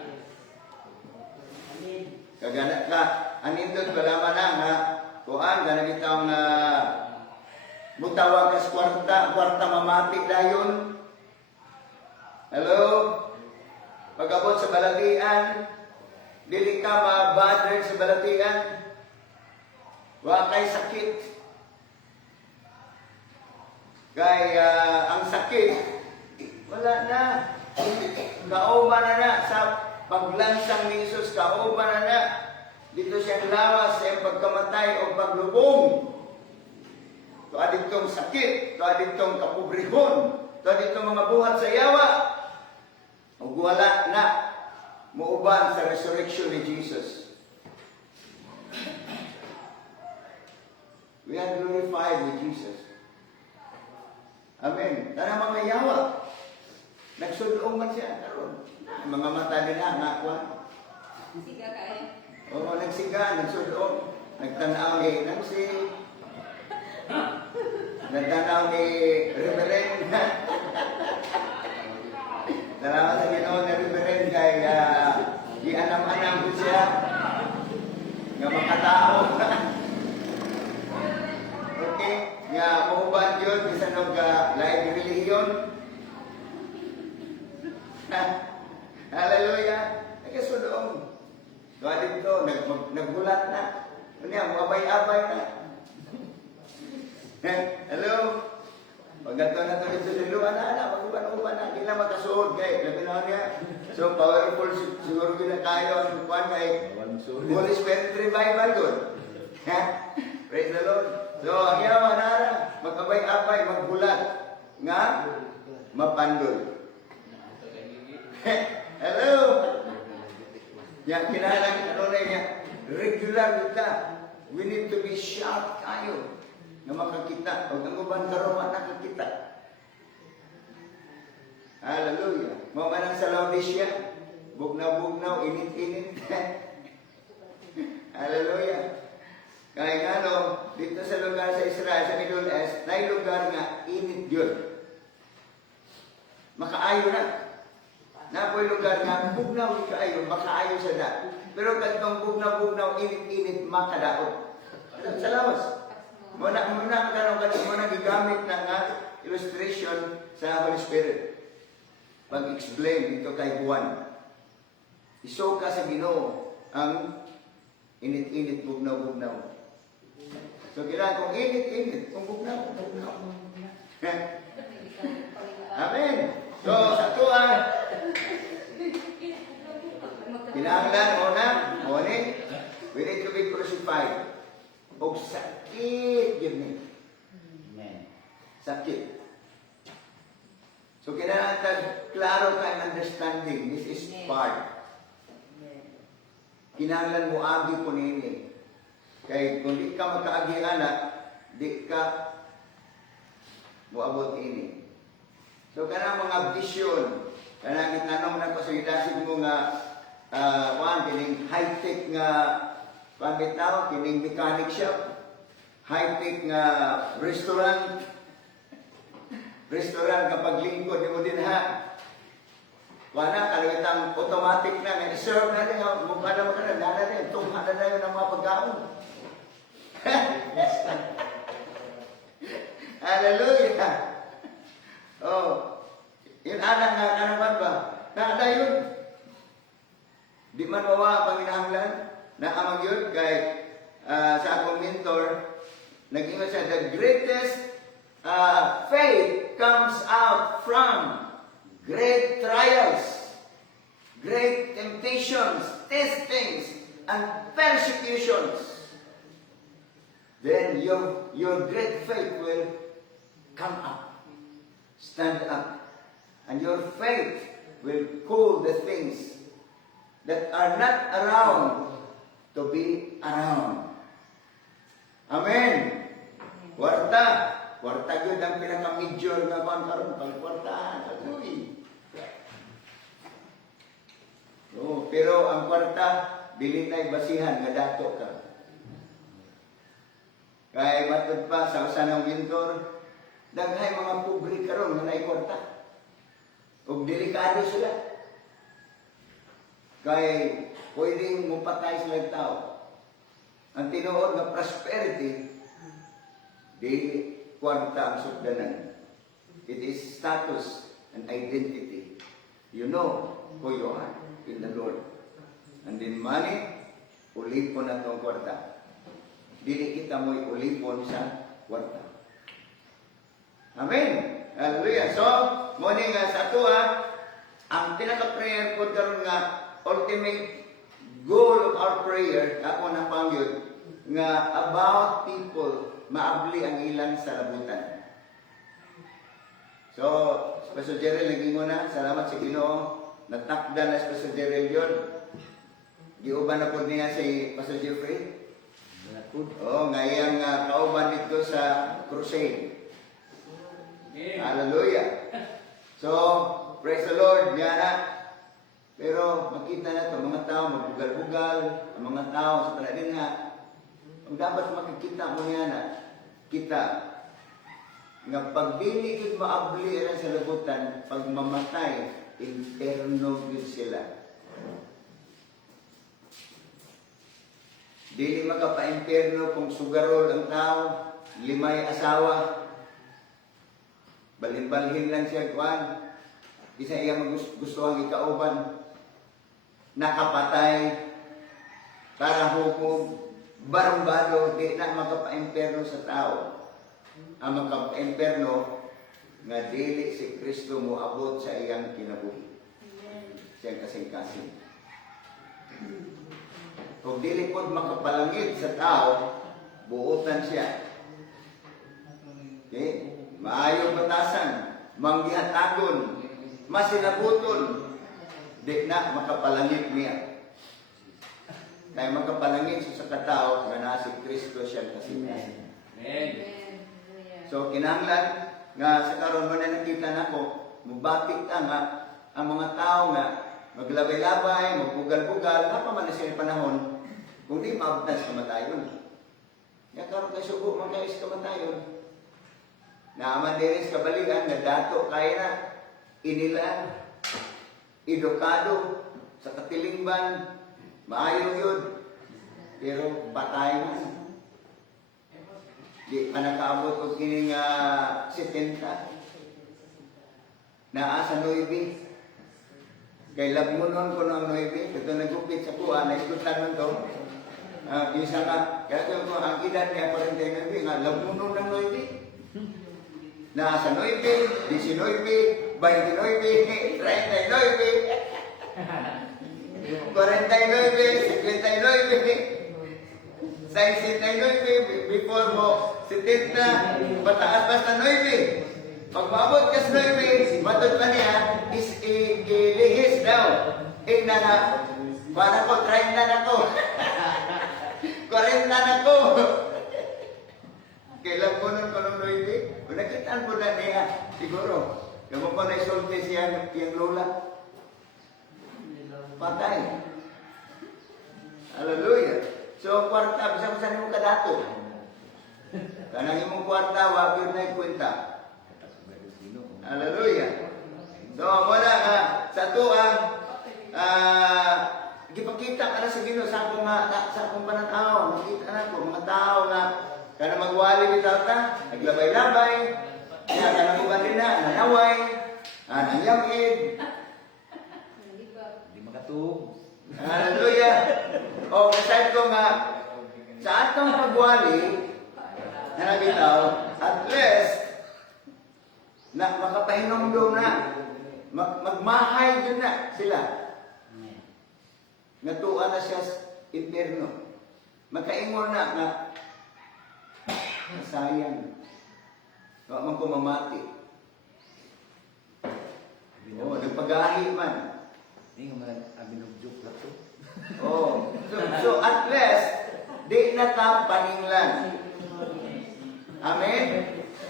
Kagana ka, anindot balaman na nga, kuan, gana kitang mutawag kas kwarta mamati dayon. Hello? Pag-abot sa balatian, dili ka ma-bother sa balatian, wa kay sakit. Kaya ang sakit, wala na. Kauban na sa paglansang ni Jesus, kauban na. Dito siyang lawas sa pagkamatay o paglubong. Ito aditong sakit, ito aditong kapobrehon, ito aditong mga buhat sa yawa. O wala na muuban sa resurrection ni Jesus. We are glorified with Jesus. Amen. Tara mga yawa. Nagsudong man siya. Karon. Mga mata nila nga kuan. Siga kayo. Oo, nagsiga, nagsudong. Nagtanaw ni Nancy. Nagtanaw ni Reverend. Salamat sa Ginoo ni Reverend kay gianam-anam ko siya nga makatao. Okay, nga muuban yun bisan og laing relihiyon. Hallelujah. Nagkasudong. Doa dito, nagbulat na. Unya, mabay-abay na. Hello? Pagdato na ito dito siluan na, mag-uban-uban na. Hindi na makasuod kay, labi na niya. So, powerful siguro gina kayo ang kuwan kay Holy Spirit Revival good. Praise the Lord. So, ang yaman na, mag-abay-abay, magbulat. Nga, mapandol. Hello? Yang kinalang ano na niya, regular kita. We need to be sharp kayo na makakita. Huwag ang uban karoon nakakita. Hallelujah. Mamanang sa Laodicea, bugnaw-bugnaw, init-init. Hallelujah. Kaya nga no, dito sa lugar sa Israel, sa Middle East, na lugar nga, init yun. Makaayo na. Na po lugar nga, bugnaw kaayo, makaayo sa da. Pero katong bugnaw-bugnaw, init-init, makadaot. Sa lawas. Muna gigamit na nga illustration sa Holy Spirit. Pag-explain dito kay Juan. Iso ka sa Ginoo ang init-init, bugnaw-bugnaw. So kailangan kung init-init, kung bugnaw-bugnaw. Amen. So sa tuwa, kinahanglan mo ni, we need to be crucified. O sakit yun ni. Amen. Sakit. So kinahanglan klaro ka ang understanding. This is part. Kinahanglan mo agi po nini. Kaya kung di ka magkaagi anak, di ka muabot ini. So kanang mga vision, kanang itanong na ko sa idasig mo nga kining high-tech nga pamitaw, kining mechanic shop, high-tech nga restaurant kapag lingkod mo din ha. Wala, kalawitang automatic na, nga serve na rin, mukha na mukha na rin, tungha na rin ang mga pagkaon. Hallelujah! Oh, yun anak nga, kanaman ba? Naada yun. Di man mawa panginahanglan, naamag yun, kay sa akong mentor, nag-ingat siya, the greatest faith comes out from great trials, great temptations, testings, and persecutions. Then your great faith will come up, stand up, and your faith will call the things that are not around to be around. Amen. Warta yun ang pinaka-major nga kuan karon pagkwartahan. Pero ang kwarta, dili na'y basihan nga dato ka. Kay matod pa sa usa ng mentor, daghay mga pobre karon nga naay kwarta. Ug delikado sila. Kay pwedeng mupatay sila tao. Ang tinuod nga prosperity, di kwarta ang sugdanan. It is status and identity. You know who you are in the Lord. And then money, ulipon na itong kwarta. Dili kita mo'y ulipon sa kwarta. Amen. Hallelujah. So, morning sa ato ang pinaka-prayer ko karon nga ultimate goal of our prayer, ako na pangyod, nga about people maabli ang ilang salabutan. So, Pastor Jerry, lagi mo na. Salamat sa Ginoo. Natakda na si Pastor Jerry yun. Giuban na po niya si Pastor Jeffrey. Oo, ngayang kauban dito sa crusade. Hallelujah. So, praise the Lord. Yan na. Pero makita na ito, mga tao magbugal-bugal, ang mga tao sa taladin nga, ang dapat makikita mo yan na, kita, nga pagdili yun maabli lang sa labutan, pag mamatay, interno yun sila. Dili magkapa-imperno kung sugarol ang tao, limay asawa, balin-balhin lang siya kuan, isa iya gusto ang ikauban, nakapatay, karahukog, barong-baro, di na magkapa-imperno sa tao. Ang magkapa-imperno, nga dili si Kristo mo abot sa iyang kinabuhi. Siyang kasing-kasing. Kung dili po makapalangit sa tao, buutan siya. Okay? Maayong batasan, manggihatagon, masinabuton, di na makapalangit niya. Kaya makapalangit siya sa katao, nga na si Kristo siyang kasing-kasing. Amen. So, kinahanglan nga sa karon mo na nakita nako, mubatik ka nga ang mga tao nga maglabay-labay, magbugal-bugal, napaman na siya panahon, kung di maabtas kamatayon. Nga karon kay sugo man kayo sa kamatayon. Naaman din sa kabalian nga dato kaya na inilaan, edukado sa katilingban, maayo yun, pero patay man. Di pa nakaabot o kining 70. Naa sa 9. Kay labmunon ko ng 9. Ito nagupit sa kuha, naikutan man to. Isa nga, kaya ko ang edad niya 49, nga labmunon ng 9. Naa sa 9, 19, 29, 39, 49, 59, 69, before mo, 70, pataas basta 9. Pag maabot ka sa 9, matod pa niya, is ilihis daw. Na na, para ko, 30 na ko. 40 na ko. Kailan ko nun ko ng 9? Kung nakitaan po na niya, siguro, yung pa na isulti siya yung lola. Patay. Hallelujah. So, kwarta, bisa-bisa mo kadato. Kanang imong kwarta, wag yun na ikwenta. Hallelujah. So, wala sa tuwa, gipakita ka na sa Ginoo sa akong pananaw. Nakita na ko, mga tao na kana magwali bitaw ta, naglabay-labay, kaya kanang uban din na, nanaway, nangyamid. Di makatuog. Hallelujah. O, kasal ko nga, sa atong pagwali, na nabitaw, at least, na makapahinom doon na, magmahay doon na sila. Natuan na siya sa impyerno. Magkaingon na nga, sayang. Huwag man ko mamati. Oo, nagpagahi man. Hindi nga man abinugjuk lang to. Oh, so at least, di na ta paninglan. Amen?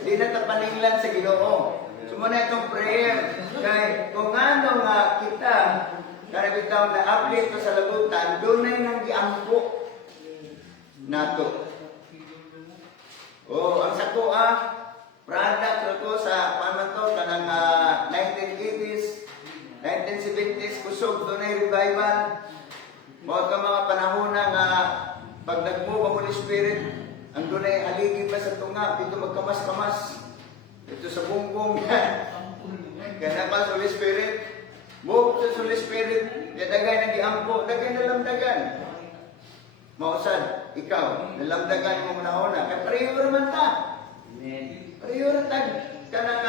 Di na ta paninglan sa Ginoo. So muna itong prayer. Kaya kung ano nga kita, kaya bitaw na update ko sa labutan, doon na yung giampo nato. Oh, ang sako product ko sa paano to kanang 1980s, 1970s kusog doon ay revival. Mo ka mga panahon nga pag nagmove ang Holy Spirit, ang doon ay haligi pa sa tunga, dito magkamas-kamas. Ito sa bungbong yan. Kaya pa sa Holy Spirit, move sa Holy Spirit, dagay na giampo, dagay na lamdagan. Mausad, ikaw, nalamdagan mo na kaya pareho naman ta. Amen. Pareho na tag ka ng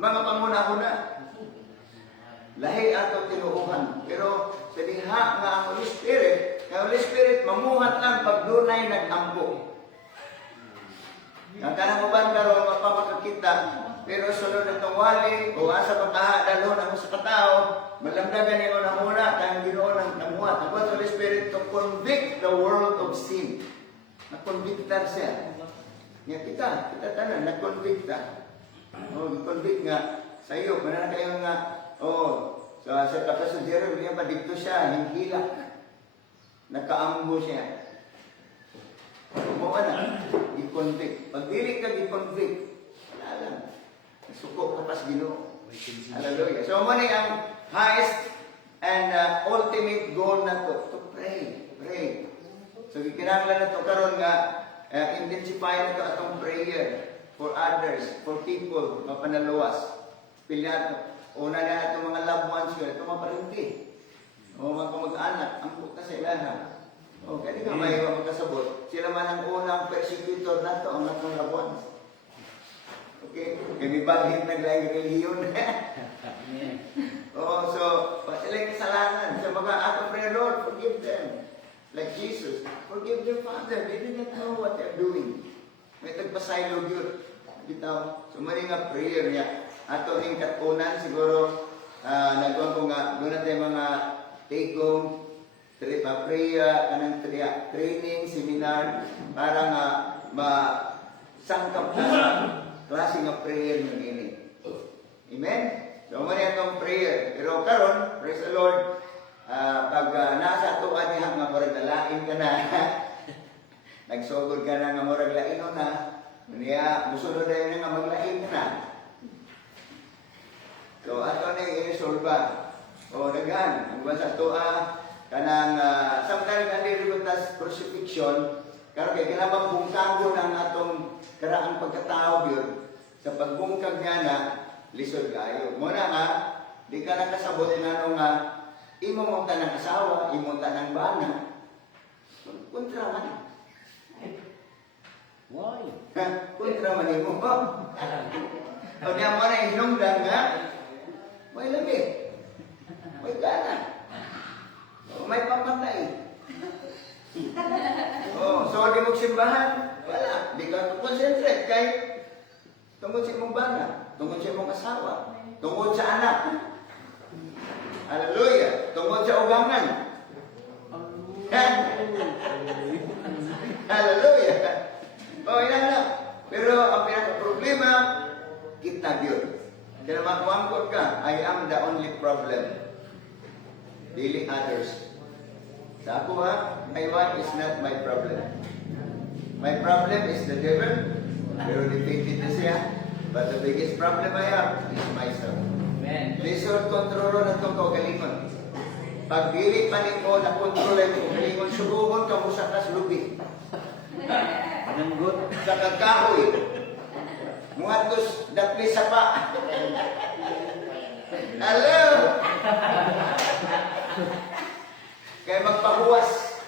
mga pamunahuna. Lahi ato tinuuhan. Pero sa diha nga ang Holy Spirit, mamuhat lang pag dunay nag-ampo. Ang kanang uban karon mapamakakita, pero sunod na tungwali o asa pagkaha dalhon ako sa katao, malamdagan niyo na muna kang Ginoo nang namuhat. Ang Holy Spirit to convict the world of sin. Na-convictar siya. Nga kita tanan na-convicta. Convict nga sa iyo, manana kayo nga sa Pastor Jerome niya pa dito siya, hinggila. Nakaambo siya. Kumuha na, i-convict. Pag dili ka i-convict, wala lang. Suko ka pas Ginoo. Hallelujah. So, muna ang highest and ultimate goal na to pray. Pray. So, kinahanglan na to karon nga intensify na to atong prayer for others, for people, mapanaluwas. Pilihan, una na itong mga loved ones yun, itong mga parinti. O mga kamag-anak, ang buka sa ilaha. O, kaya nga may magkasabot. Sila man ang unang persecutor na to, ang natong loved ones. Okay? Kami bagit naglayang reliyon. So, sila yung kasalanan. So, mga pray, Lord, forgive them. Like Jesus, forgive them, Father. They didn't know what they're doing. May tagpasaylog yun. Bitaw. So, mali nga prayer niya. Ato yung katunan, siguro, nagawin ko nga, doon natin mga take-home, prayer, kanang training, seminar, para nga masangkap na sa klase nga prayer ng ini. Amen? So, mali atong prayer. Pero karon, praise the Lord, pag nasa tuwa niya nga murag nalain ka na, nagsugod ka na nga murag laino na, niya, musunod na yun nga maglain ka na. So, ato na yung inisolba. O, dagan, ang ba sa tuwa, kanang, samtang nalilibutas crucifixion, karon kay kinabang bungkago ng atong karaang pagkatao yun, sa pagbungkag niya na, lisod kayo. Muna nga, di ka nakasabot nga nung imo mo ta ng asawa, imo ta ng bana. Kontra man. Why? Kontra man imo. O niya mo na hinungdan nga, may lamig. May gana. May pamatay. So di mo simbahan, wala. Di ka concentrate kay tungkol sa imong bana, tungkol sa imong asawa, tungkol sa anak. Hallelujah! Tungkol sa ugangan. Hallelujah! Ilan na. Pero ang pinaka-problema, kita yun. Kaya makuangkot ka, I am the only problem. Dili others. Sa ako my wife is not my problem. My problem is the devil. Pero defeated na siya. But the biggest problem I have is myself. Amen. Lisod kontrolo na itong kaugalingon. Pag dili pa nito na kontrolo yung kaugalingon, subugon ka mo sa kaslubi. Pananggot. Sa kakahoy. Muhatos dapli sa pa. Hello! Kaya magpahuwas.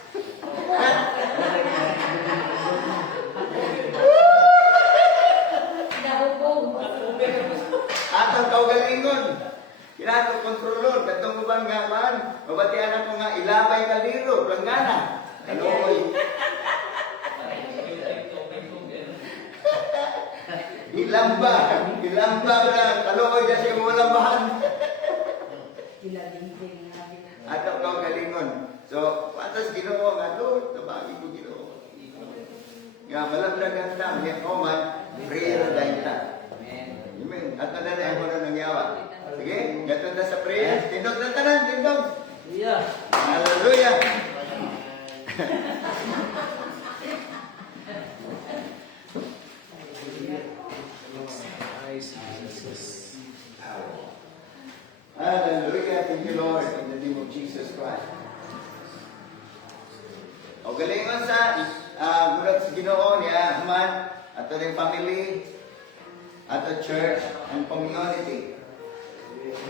Atong kaugalingon. Kinato kontrolor, katong ubang nga man, mabatian ako nga ilabay ka liro, planggana. Kaloy. Ilamba na, kaloy na siya mo lambahan. Atong kaugalingon. So, patas Ginoo nga Lord, tabagi ko Ginoo. Nga malablagan ta, niya man, prayer dahil ta. Amen. At na ako na nangyawa. Sige, gato na sa prayer. Tindog na tanan, tindog. Yeah. Hallelujah. praise Jesus. Hallelujah. Thank you, Lord, in the name of Jesus Christ. O galingon sa gulat sa Ginoo niya, man, ato ring family, ato church, and community. Thank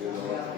you, Lord.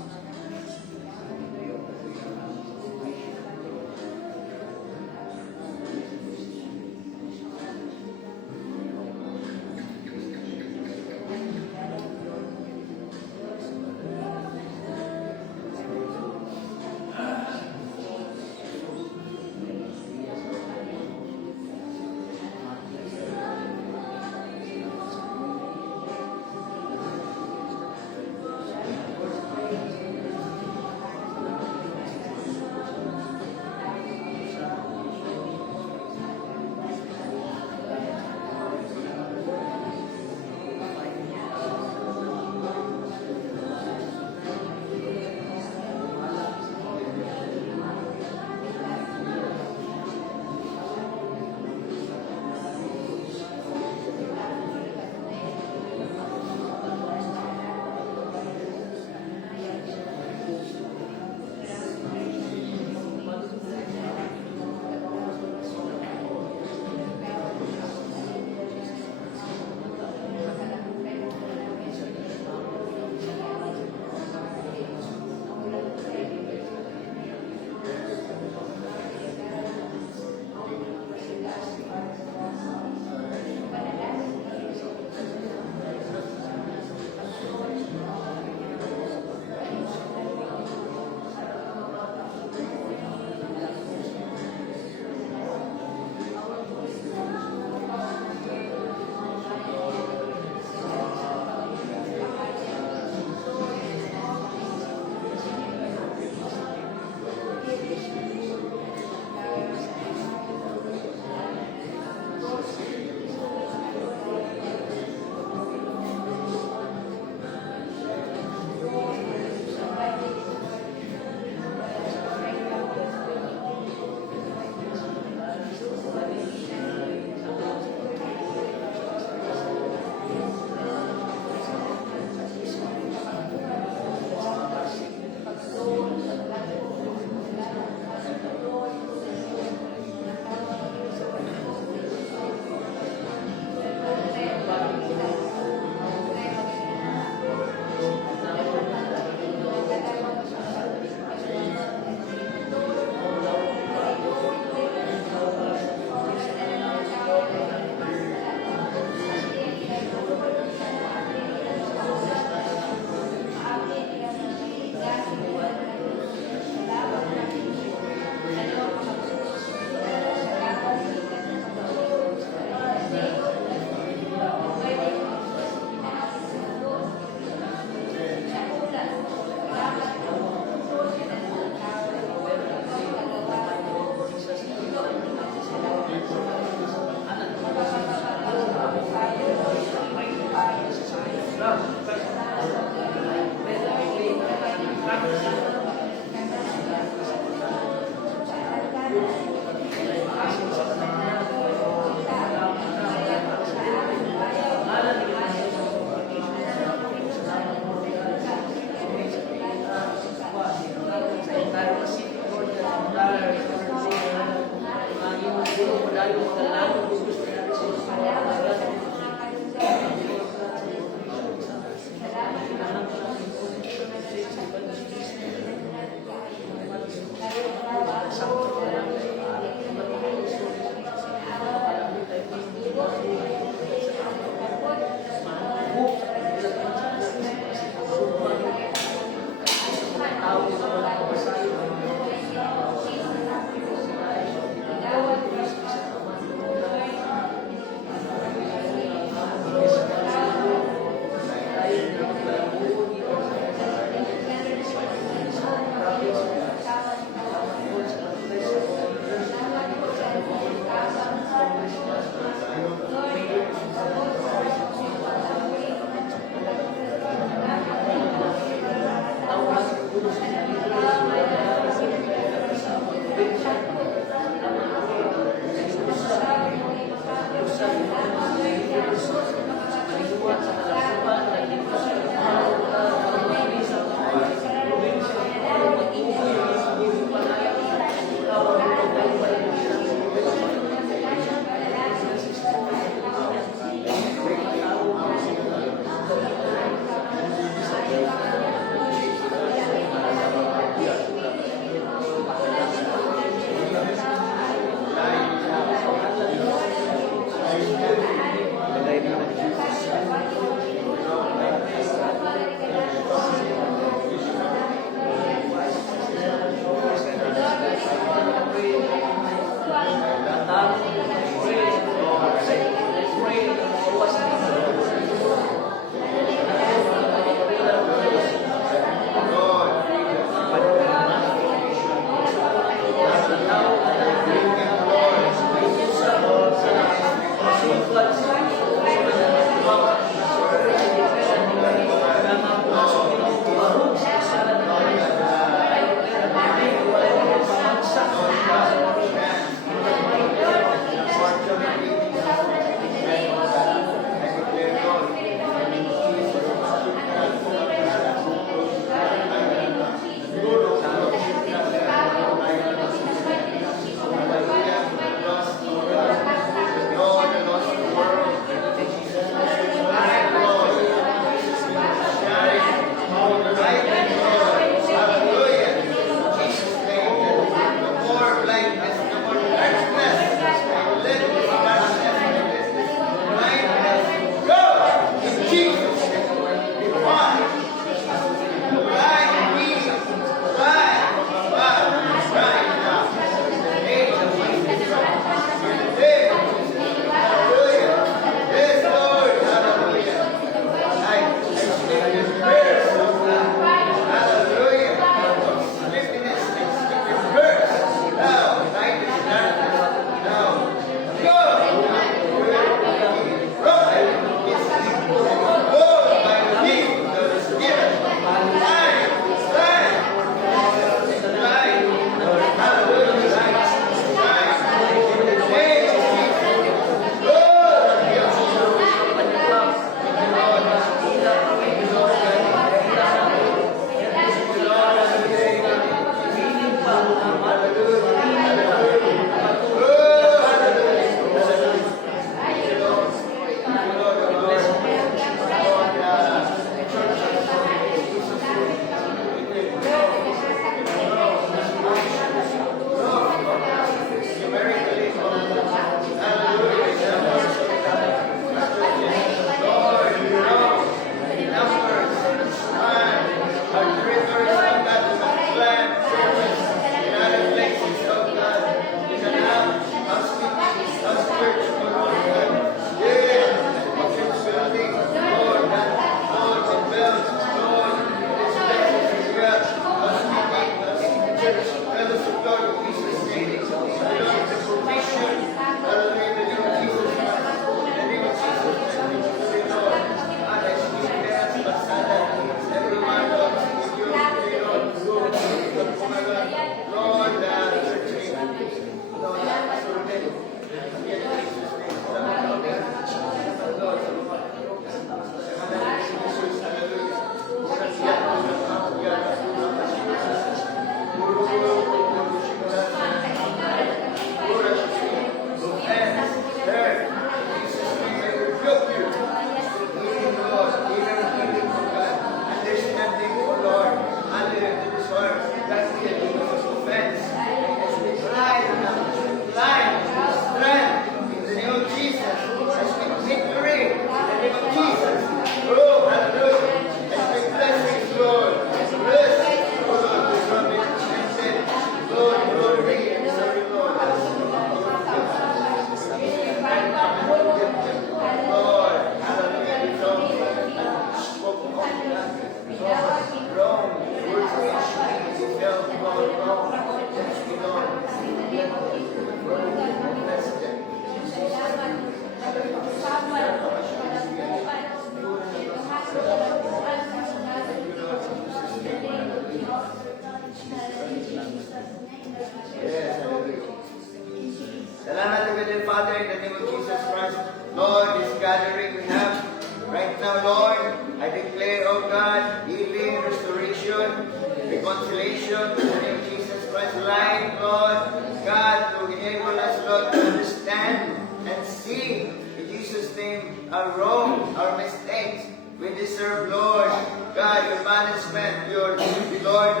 Lord, this gathering we have right now, Lord, I declare, oh God, healing, restoration, reconciliation in the name of Jesus Christ. Life, Lord, God, to enable us, Lord, to understand and see in Jesus' name our wrong, our mistakes. We deserve, Lord, God, your punishment, your, Lord,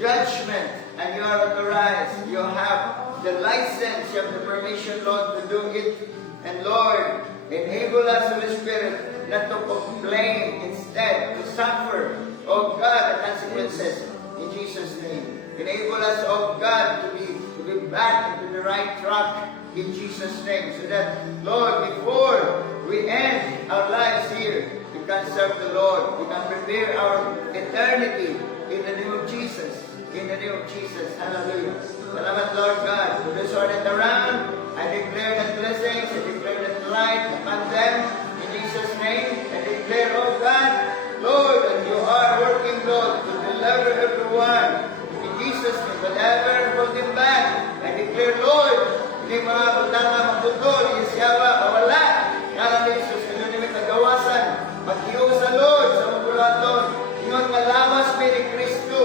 judgment, and you are authorized. You have the license, you have the permission, Lord, to do it. And Lord, enable us, Holy Spirit, not to complain, instead to suffer, oh God, the consequences in Jesus' name. Enable us, oh God, to be back into the right track in Jesus' name, so that, Lord, before we end our lives here, we can serve the Lord. We can prepare our eternity in the name of Jesus. In the name of Jesus. Hallelujah. Salamat, Lord God. To those who are not around, I declare that blessings, I declare that light upon them in Jesus' name. I declare, oh God, Lord, that you are working, Lord, to deliver everyone in Jesus' name. Whatever hold them back, I declare, Lord, hindi mga butanga magputol, isyawa, mawala. Ngalan ni Jesus, kanya niyo may kagawasan. Magtiyo sa Lord, sa mga bulaton. Ingon nga lawas may ni Kristo.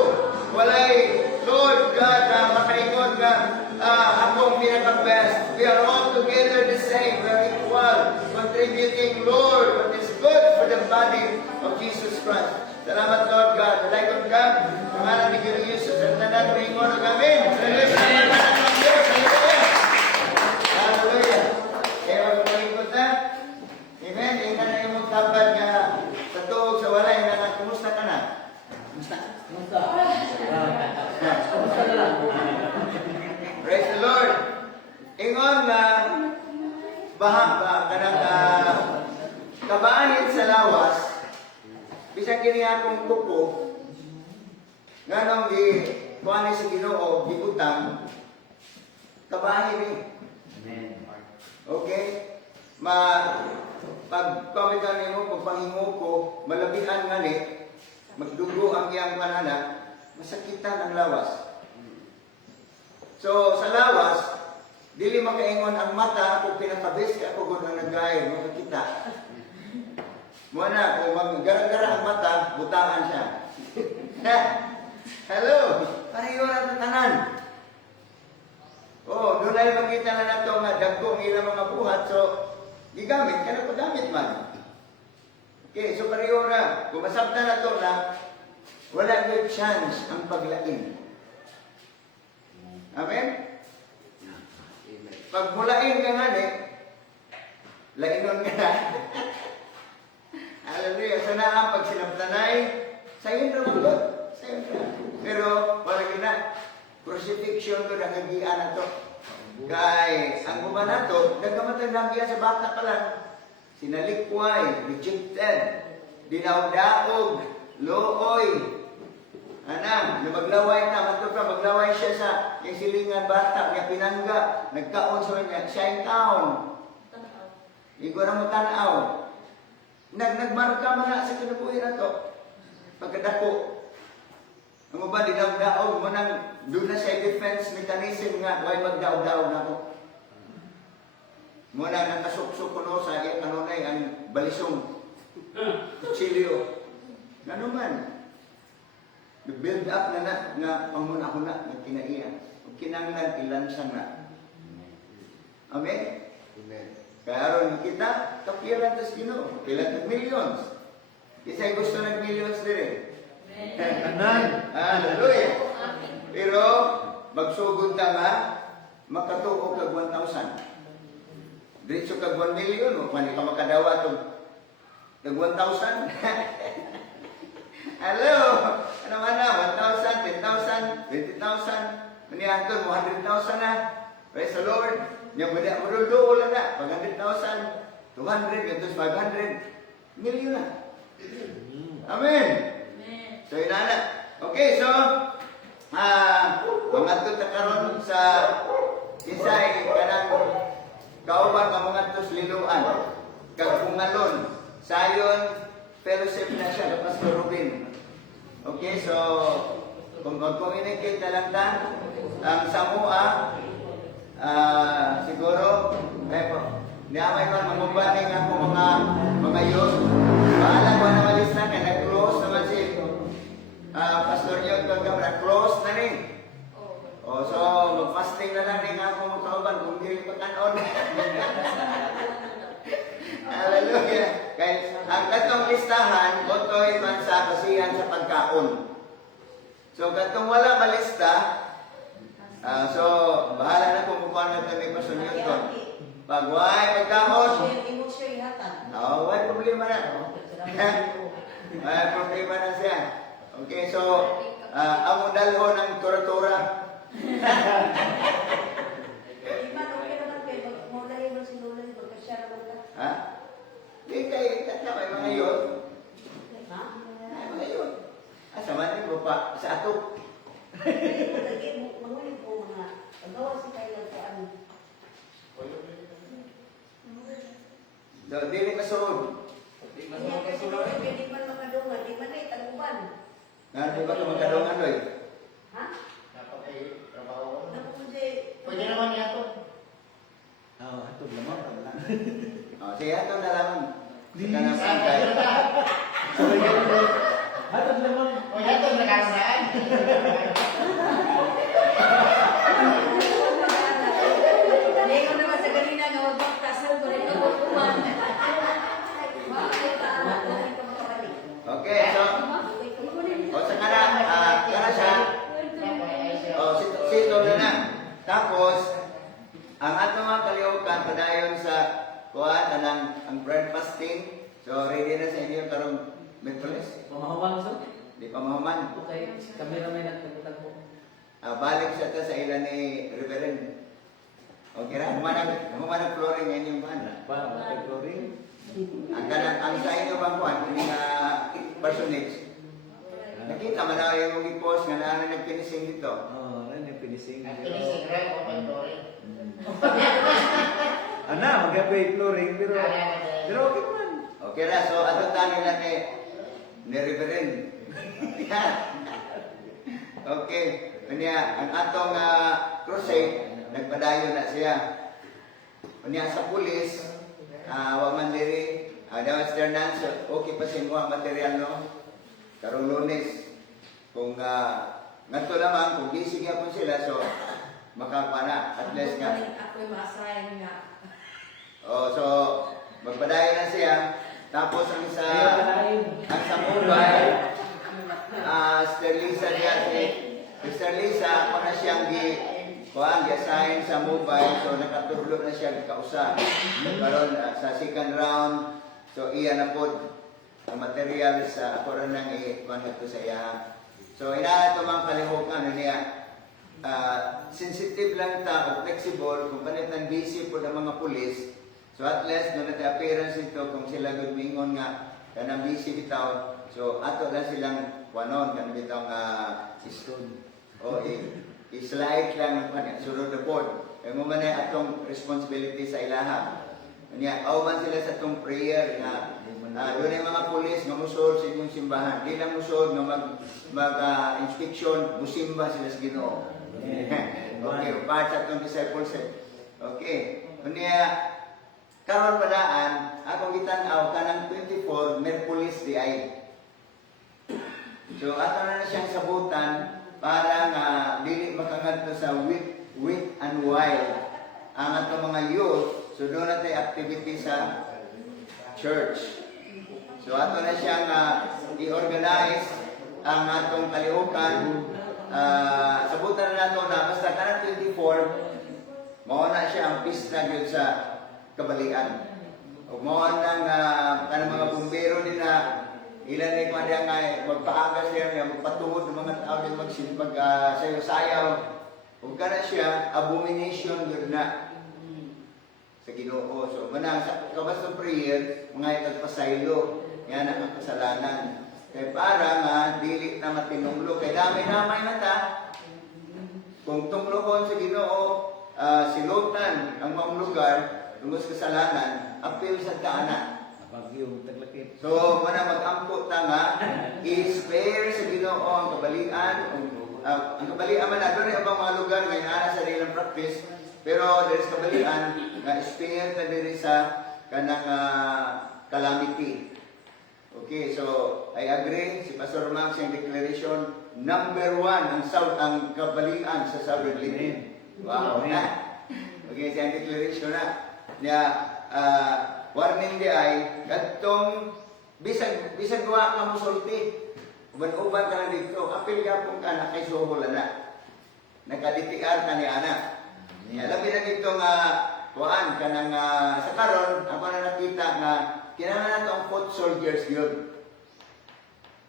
Walay, Lord God, makaingon nga, akong pinaka-best. We are all together the same. We are equal. Contributing, Lord, what is good for the body of Jesus Christ. Salamat, Lord God. Dalay kong God, pangalan ni Gino Jesus, at tanan, may ingon ang amin. Hallelujah. Kaya magpalingkot na. Amen. Yung na yung magtapad nga sa tuog, sa walay, na kumusta ka na? Kumusta? Kumusta? Kumusta na lang? Praise the Lord. Ingon na baha ba kanang kabahin sa lawas, bisag kini akong kuko, nganong kuha sa Ginoo, gibutang, kabahin ni. Amen. Okay? Pag-comment ka nimo, pagpangingo ko, malabihan nga ni, magdugo ang iyang panana, masakitan ang lawas. So, sa lawas, dili makaingon ang mata, kung pinakabis ka ako kung ang nag-gaya, makakita. Muna, kung mag-gara-gara ang mata, butangan siya. Hello! Pareho na tanan. Oh, doon ay makita na nato nga dagkong ilang mga buhat, so, gigamit ka na pagamit man. Okay, so pareho na. Kung masabta na to na, wala good chance ang paglain. Amen? Pag mulain ka nga lainon ka na. Hallelujah. Sana ang pag sinaptanay, sayon na mga God. Sayon na. Pero, wala na. Crucifixion ko na kagian na to. Kaya, ang uman na to, nagkamatang nagiya sa bata pa lang. Sinalikway, rejected, dinaw-daog, looy. Ana, maglaway na, mato pa, maglaway siya sa yung silingan bata, niya pinangga, nagkaon sa niya, siya yung taon. Igo na mo tanaw. Nagmarka man na sa kinabuhi na to. Pagkadako. Ang uban, dinaw-daog mo nang doon na siya defense mechanism nga, huwag magdaog-daog na ko. Muna nakasuksok ko no sa kanunay ang balisong kutsilyo. Ano man? Build up na nga panguna-huna na kinaiya. Kung kinanglan, ilansan na. Amen? Amen. Kaya aron kita, kapiran tas Ginoo. Kailan millions. Isa'y gusto ng millions din. Kanan. Hallelujah. Pero, magsugod na nga, makatuo kag 1,000. Diretso kag 1 million, o paano ka makadawa itong kag 1,000? Hello! Ano man na? 1,000, 10,000, 20,000, manihan doon, 100,000 na. Praise the Lord. Yung maduduo lang na. Pag 100,000, 200, gantos 500, million na. Amen! So, yun na. Okay, so, mga ito karon sa isay kanang kauban ka mga ito liluan. Kagpungalon. Sayon, fellowship na siya na Pastor Rubin. Okay, so, kung mag-communicate na lang ta, ang Samoa, siguro, niamay man mo kauban kung dili pagkaon. Hallelujah. Kaya ang katong listahan, otoy man sa kasihan sa pagkaon. So katong wala malista, so bahala na kung kukuha na ito ni Pastor Newton. Pag way pagkaon, way problema na. May problema na siya. Okay, so ang dalho ng tura-tura. Ha? Di kayo, may mga yun. May mga yun. Asa man din mo pa sa ato. So, dili masunod. Nga, di ba ito magkadungan doy? Pwede naman niya to. Oo, hatod lamang. Siya ito na lang. Sa kanang sangkay. Hatod lamang. O yan to, nakasaan. Okay, so, sa kana siya, sito na. Tapos, ang ato mga kaliukan, padayon sa kuhaan, ang bread fasting. So, ready na sa inyo karong Metroles? Pamahawan sa? Di pa mahuman. Okay, kamera may nagtagpo. Balik siya ta sa ilan ni Reverend. Okay na, humanag flooring ngayon yung van. Pa, flooring. Ang sa inyo bang kuhan, yung personage. Nakita man na yung i-post nga na nagpinising dito. Oo, ano yung finishing. Kinisig rin, o may flooring. Ana, mag-apply flooring, pero okay naman. Okay na, so ato tanin na ni Reverend. Okay, kanya ang atong crusade, nagpadayon na siya. Kanya sa pulis, wa man diri, dawas ternan, so okay pa sa mga material no. Karong Lunes, kung ngadto lamang, kung busy gyapon sila, so makapana at least nga. Oh, so magpadayon na siya. Tapos ang sa mobile, Sterlisa niya si Sterlisa, ako na siyang gi-assign sa mobile, so nakatudlo na siya kausa. Karon sa second round, so iya na po ang material sa ako rin nang i-kuhan ito sa iya. So ina ito mga kalihukan niya, sensitive lang ta o flexible kung panitan busy po ng mga pulis. So at least no natin appearance ito kung sila good mingon nga kanang busy bitaw. So ato lang silang wanon kan bitaw nga Stone. o i-slide lang ng sunod na pod. Kaya mo man ay atong responsibility sa ilaha. Kanya man sila sa atong prayer nga doon ay mga pulis nga musod sa inyong simbahan. Di lang musod nga mag-inspection, musimba sila sa Ginoo. Okay, part sa atong discipleship. Okay. Kanya karon padaan, akong gitan-aw kanang 24 Merkulis di ay. So ato na siyang sabutan para nga dili makangadto sa wit and wild ang ato mga youth. So doon natin activity sa church. So ato na siyang i-organize ang atong kalihukan. Sabutan na nato na basta kanang 24 mao na siya ang pista gyud sa kabalian. O mao nang kanang mga bumbero din na ilan ni kanya nga magpaaga siya nga magpatuod ng mga tao din sayo-sayaw. Ug kana siya abomination gyud na sa Ginoo. So manang sa kabas prayer mga itagpasaylo yan ang kasalanan. Kay para nga dili na matinunglo kay dami-damay na ta. Kung tunglohon sa Ginoo silutan ang mga lugar tungos kasalanan, apil sa kaanan. Bagyo, taglakit. So, mana mag-ampo ta nga, i-spare sa Ginoo ang kabalian. Ang kabalian man na, doon ay ibang mga lugar nga inaana sa nilang practice, pero there is kabalian nga spare ta diri sa kanang calamity. Okay, so I agree si Pastor Max yung declaration, number 1 ang kabalian sa sovereign living. Wow, na. Kini siyang declaration na. Niya, warning di ay, gatong, bisag gawa ka mo sulti. Uban-uban ka na dito, apil yapon ka na kay Sohol na. Nakaditiar ka ni Ana. Labi na dito nga, kuhaan ka nang sa karon, ako na nakita nga, kinahanglan na ito ang foot soldiers yun.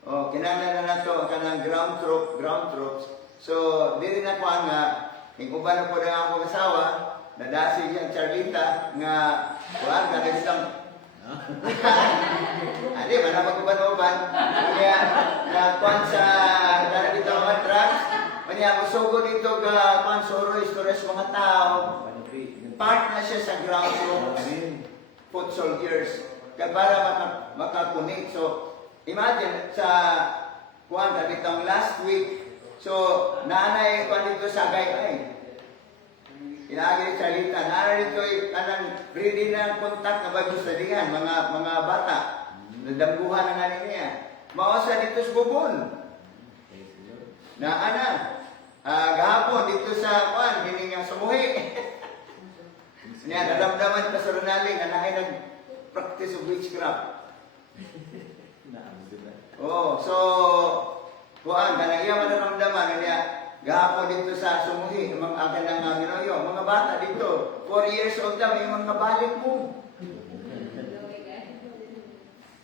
O, kinahanglan na ito ka ng ground troops. So, di rin ako nga, uban na po na ako kasawa, nadasi siyang Charlita, nga, kuhaan ka na isang, Adi, mana pag-uban-uban. Kaya, kuhaan sa, kana dito mga trucks, kanya, musugo dito ka, kuhaan, stories mga tao, part na siya sa ground troops, foot soldiers, kaya para makakunik. So, imagine, sa kuhaan ka ditong last week, so, naanay kuhaan dito sa Agay-ay. Inaagay sa Charlita, naanay dito kanang ready na contact na bago sa dihan, mga bata, nadambuhan na nga niya. Mausa dito sa Bubon. Gahapon dito sa kuhaan, hiningang sumuhi. Niya, nadamdaman pa sa Ronalding, anahay nag-practice of witchcraft. Oh, so, kuhaan, kanang iya manaramdaman, niya, gahapon dito sa sumuhi, mga akin ng Ginoyo, mga bata dito, 4 years old na, may mga balik mo.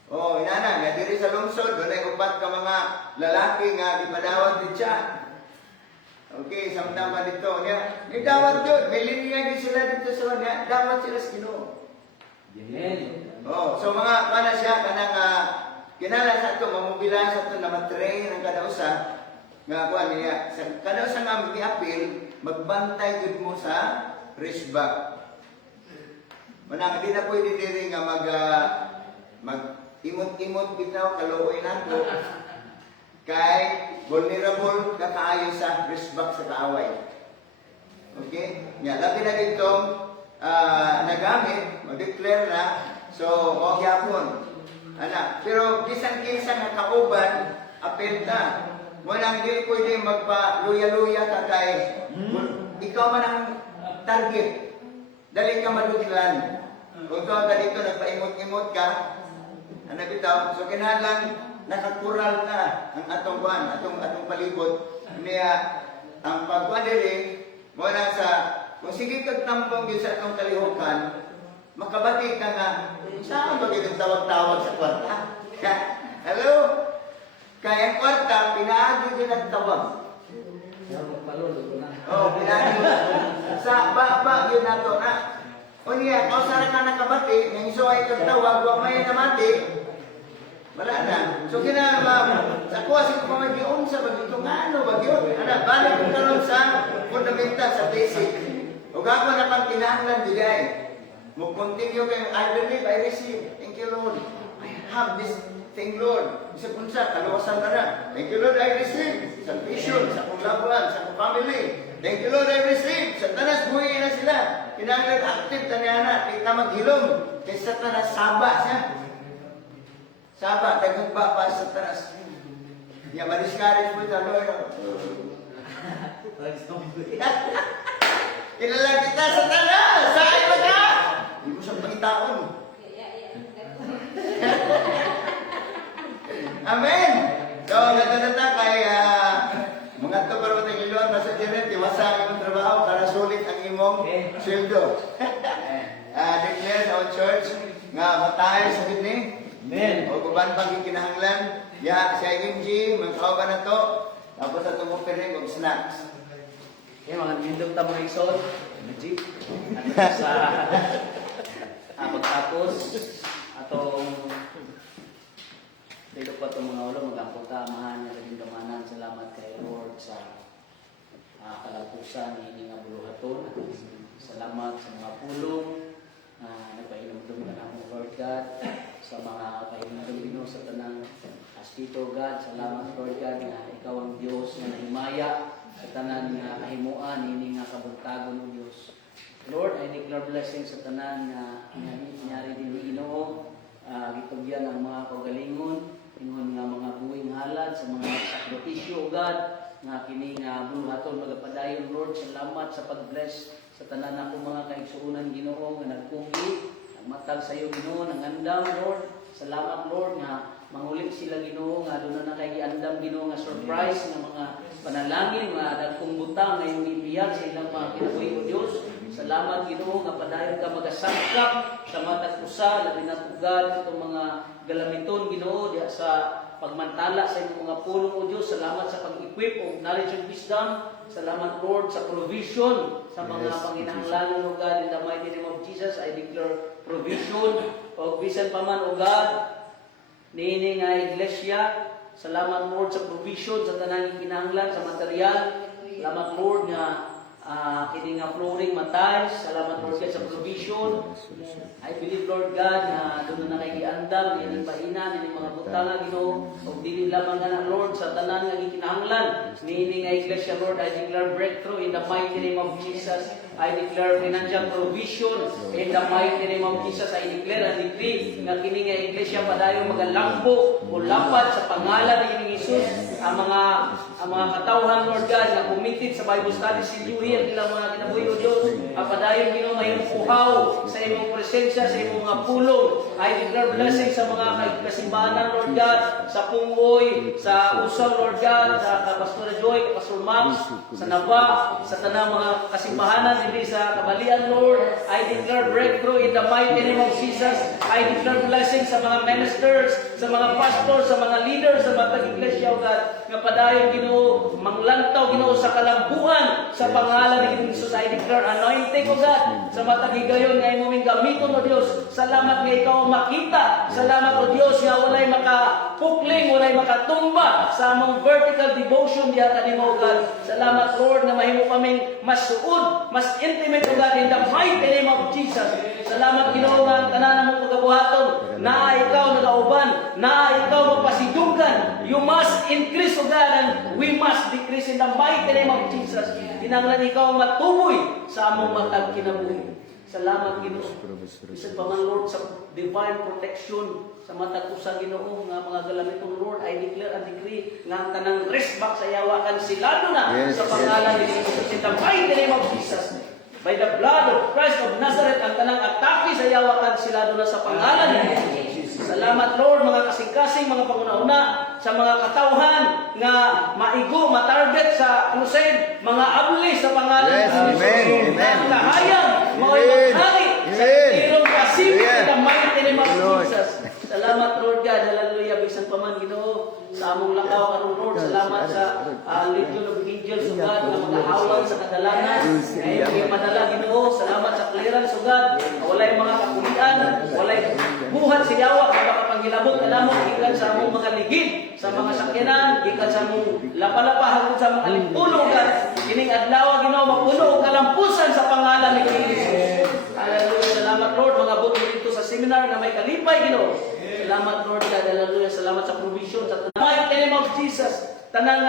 Oh, inana, nga diri sa lungsod, doon ay upat ka mga lalaki nga ipadawat din siya. Okay, samtama dito niya. May dawat yun. May linya din sila dito sa niya. Dawat sila sa Ginoo. Amen. Oh, so mga kana siya kanang kinala sa ito, mamubila sa ito na matrain ang kada usa nga kuan niya. Sa kada usa nga miapil, magbantay gud mo sa wristback. Manang di na pwede diri nga mag imot-imot bitaw kaluoy nato. Kay vulnerable ka kaayo sa wristback sa kaaway. Okay? Nga, labi na dito, nagamit, mag-declare na, so, o gyapon. Ana, pero bisan-kinsa nga kauban, apel ka. Walang di pwede magpa-luya-luya ka kay ikaw man ang target. Dali ka madudlan. Kung ikaw ka dito, nagpaimot-imot ka, ano bitaw, so kinahanglan nakakural na ang atong buwan, atong palibot. Niya, ang pagbuwan diri, muna sa, kung sige kag tampong yun sa atong kalihukan, makabati ka nga, saan ba kitong tawag-tawag sa kwarta? Hello? Kaya ang kwarta, pinaagi din ang tawag. Oh, pinaagi. Sa baba yun nato na. O niya, kung saan ka nakabati, nang iso ay kag tawag, huwag may namati, wala na. So kinahanglan sa kuha si pamagyon sa bagito nga ano bagyo. Ana balik ko karon sa fundamental sa basic. Ug ako na pang kinahanglan digay. Mo continue kay I believe I receive. Thank you Lord. I have this thing Lord. Isa punsa kaluwasan na na. Thank you Lord I receive. Sa vision, sa akong labuan, sa akong family. Thank you Lord I receive. Sa tanas buhay na sila. Kinahanglan active taniana, kita maghilom. Kay sa tanas saba siya. Saba, nagugba pa sa tanas. Nga, ma-discourage mo ito, Lord. Kilala kita sa tanas! Saan ba ka? Hindi mo siyang pangitaon. Amen! So, nagdadata kay mga ito pero ng iluan, nasa dyan, tiwasa ang imong trabaho para sulit ang imong sweldo. Declare sa church nga matay sa kidney. Amen. O kuban pang kinahanglan, ya sa MG, magkauban na to, tapos atong offering og snacks. Okay, mga nindog ta mga isod, Jeep. Sa pagtapos, atong dito pa itong mga ulo, mag-apunta, mahan, naging gamanan, salamat kay Lord sa kalapusan ni nga buluhaton. Salamat sa mga pulong, nagpainom-dum na ng Lord God, sa mga painom-dum sa tanang Aspito God. Salamat Lord God na ikaw ang Diyos na nahimaya sa tanan nga kahimuan, ini nga kabuntagon ng Diyos. Lord, I declare blessing sa tanan nga nangyari din ni Ginoo. Gitugyan ang mga kagalingon, ingon nga mga buwing halad sa mga sakripisyo God nga kini nga buluhaton magapadayon Lord. Salamat sa pag-bless sa tanan ako mga kaigsuunan Ginoo nga nagpugi, nagmatag sa iyo Ginoo, nangandam Lord. Salamat Lord nga mangulit sila Ginoo nga doon na kay giandam Ginoo nga surprise nga mga panalangin nga dagkong butang nga yung ibiyag sa ilang mga kinabuhi o Dios. Salamat Ginoo nga padayon ka magasangkap sa matag usa labi na tugad itong mga galamiton Ginoo diha sa pagmantala sa imong mga pulong o Dios. Salamat sa pag-equip of knowledge and wisdom. Salamat Lord sa provision sa mga panginahanglan o God. In the mighty name of Jesus, I declare provision o bisan pa man o God niini nga iglesia. Salamat Lord sa provision sa tanang kinahanglan sa material. Salamat Lord nga kini nga flooring matiles. Salamat Lord God sa provision. I believe Lord God na doon na kay giandam ini bahinan ini mga butang Ginoo ug dili lamang kana Lord sa tanan nga gikinahanglan niini nga iglesia Lord. I declare breakthrough in the mighty name of Jesus. I declare financial provision in the mighty name of Jesus. I declare and decree na kini nga iglesia padayon magalangpo o lapat sa pangalan ni Jesus. Ang mga katawhan Lord God na committed sa Bible study sinjuhi ang ilang mga kinabuhi o Dios. Padayon Ginoo mayong puhaw sa imong presensya sa imong mga pulong. I declare blessing sa mga kasimbahan Lord God, sa Pungoy, sa Usaw Lord God, sa Pastor Joy, Pastor Max, sa Nava, sa tanang mga kasimbahanan dili sa Kabalian Lord. I declare breakthrough in the mighty name of Jesus. I declare blessing sa mga ministers, sa mga pastors, sa mga leaders sa mga iglesia o God, nga padayon Ginoo manglantaw Ginoo sa kalambuan sa pangalan ni Jesus. I declare anointing o God sa matag higayon nga imong gamiton o Dios. Salamat nga ikaw makita. Salamat o Dios nga walay makapukling, walay makatumba sa among vertical devotion diha kanimo o God. Salamat Lord nga mahimo kaming mas suod, mas intimate o God in the mighty name of Jesus. Salamat Ginoo nga tanan mo pagabuhaton na ikaw nagauban, na ikaw magpasidugan. You must increase o God and we must decrease in the mighty name of Jesus. Kinahanglan ikaw matuboy sa among matag kinabuhi. Salamat Ginoo. Bisan pa man Lord sa divine protection sa matag usa Ginoo nga mga galamitong Lord, I declare and decree nga ang tanang respect sa yawakan silado na sa pangalan ni Jesus in the mighty name of Jesus. By the blood of Christ of Nazareth, ang tanang atake sa yawakan silado na sa pangalan ni Jesus. Salamat Lord, mga kasing-kasing, mga pangunahuna, sa mga katawhan nga maigo, matarget sa crusade, mga abli sa pangalan ni Jesus. Ang kahayang, mga maghari sa tirong Pacific in the mighty name of Jesus. Salamat Lord God, hallelujah, bisan pa man Ginoo sa among lakaw karon Lord. Salamat sa Legion of Angels o God na magahawan sa kadalanan. Ngayon madala Ginoo, salamat sa clearance o God. Walay mga kapulian, walay buhat sa yawa kay makapanghilabot kanamo gikan sa among mga ligid, sa mga sakyanan, gikan sa among lapalapa hangtod sa mga alipulong God. Kining adlaw Ginoo mapuno og kalampusan sa pangalan ni Jesus. Hallelujah, salamat Lord, mga buto dito sa seminar na may kalipay Ginoo. Salamat Lord God, hallelujah. Salamat sa provision sa mighty name of Jesus. Tanang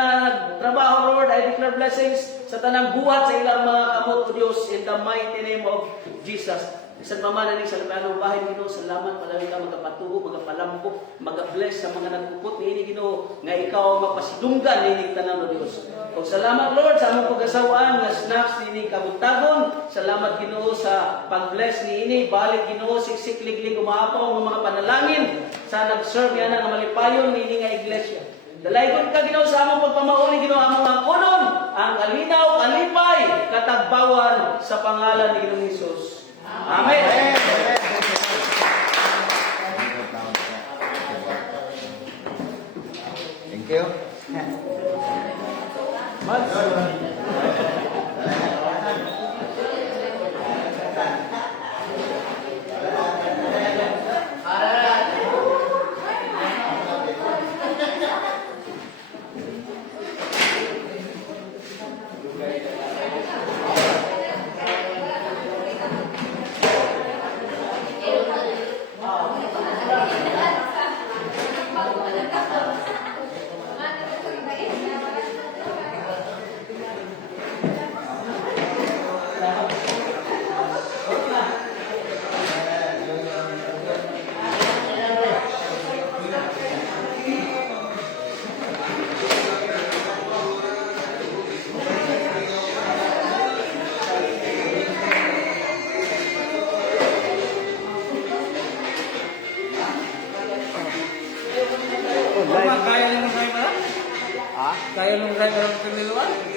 trabaho Lord, I declare blessings sa tanang buhat sa ilang mga kamot o Dios in the mighty name of Jesus. Isang mamanan sa lupanong bahay Ginoo, salamat palagi ka magapatubo, magapalampo, magabless sa mga nagpupot niini Ginoo nga ikaw magpasidunggan niini tanan o Dios. O salamat Lord sa among pag-asawaan nga snacks niini kabuntagon. Salamat Ginoo sa pag-bless niini, balik Ginoo siksik-liglig umapaw ng mga panalangin sa nag-serve yan nga malipayon niini nga iglesia. Dalaygon ka Ginoo sa among pagpamauli Ginoo among mga kunon, ang kalinaw, kalipay, katagbawan sa pangalan ni Ginoong Hesus. Amen. Thank you. Ayaw nung driver ng Liluan.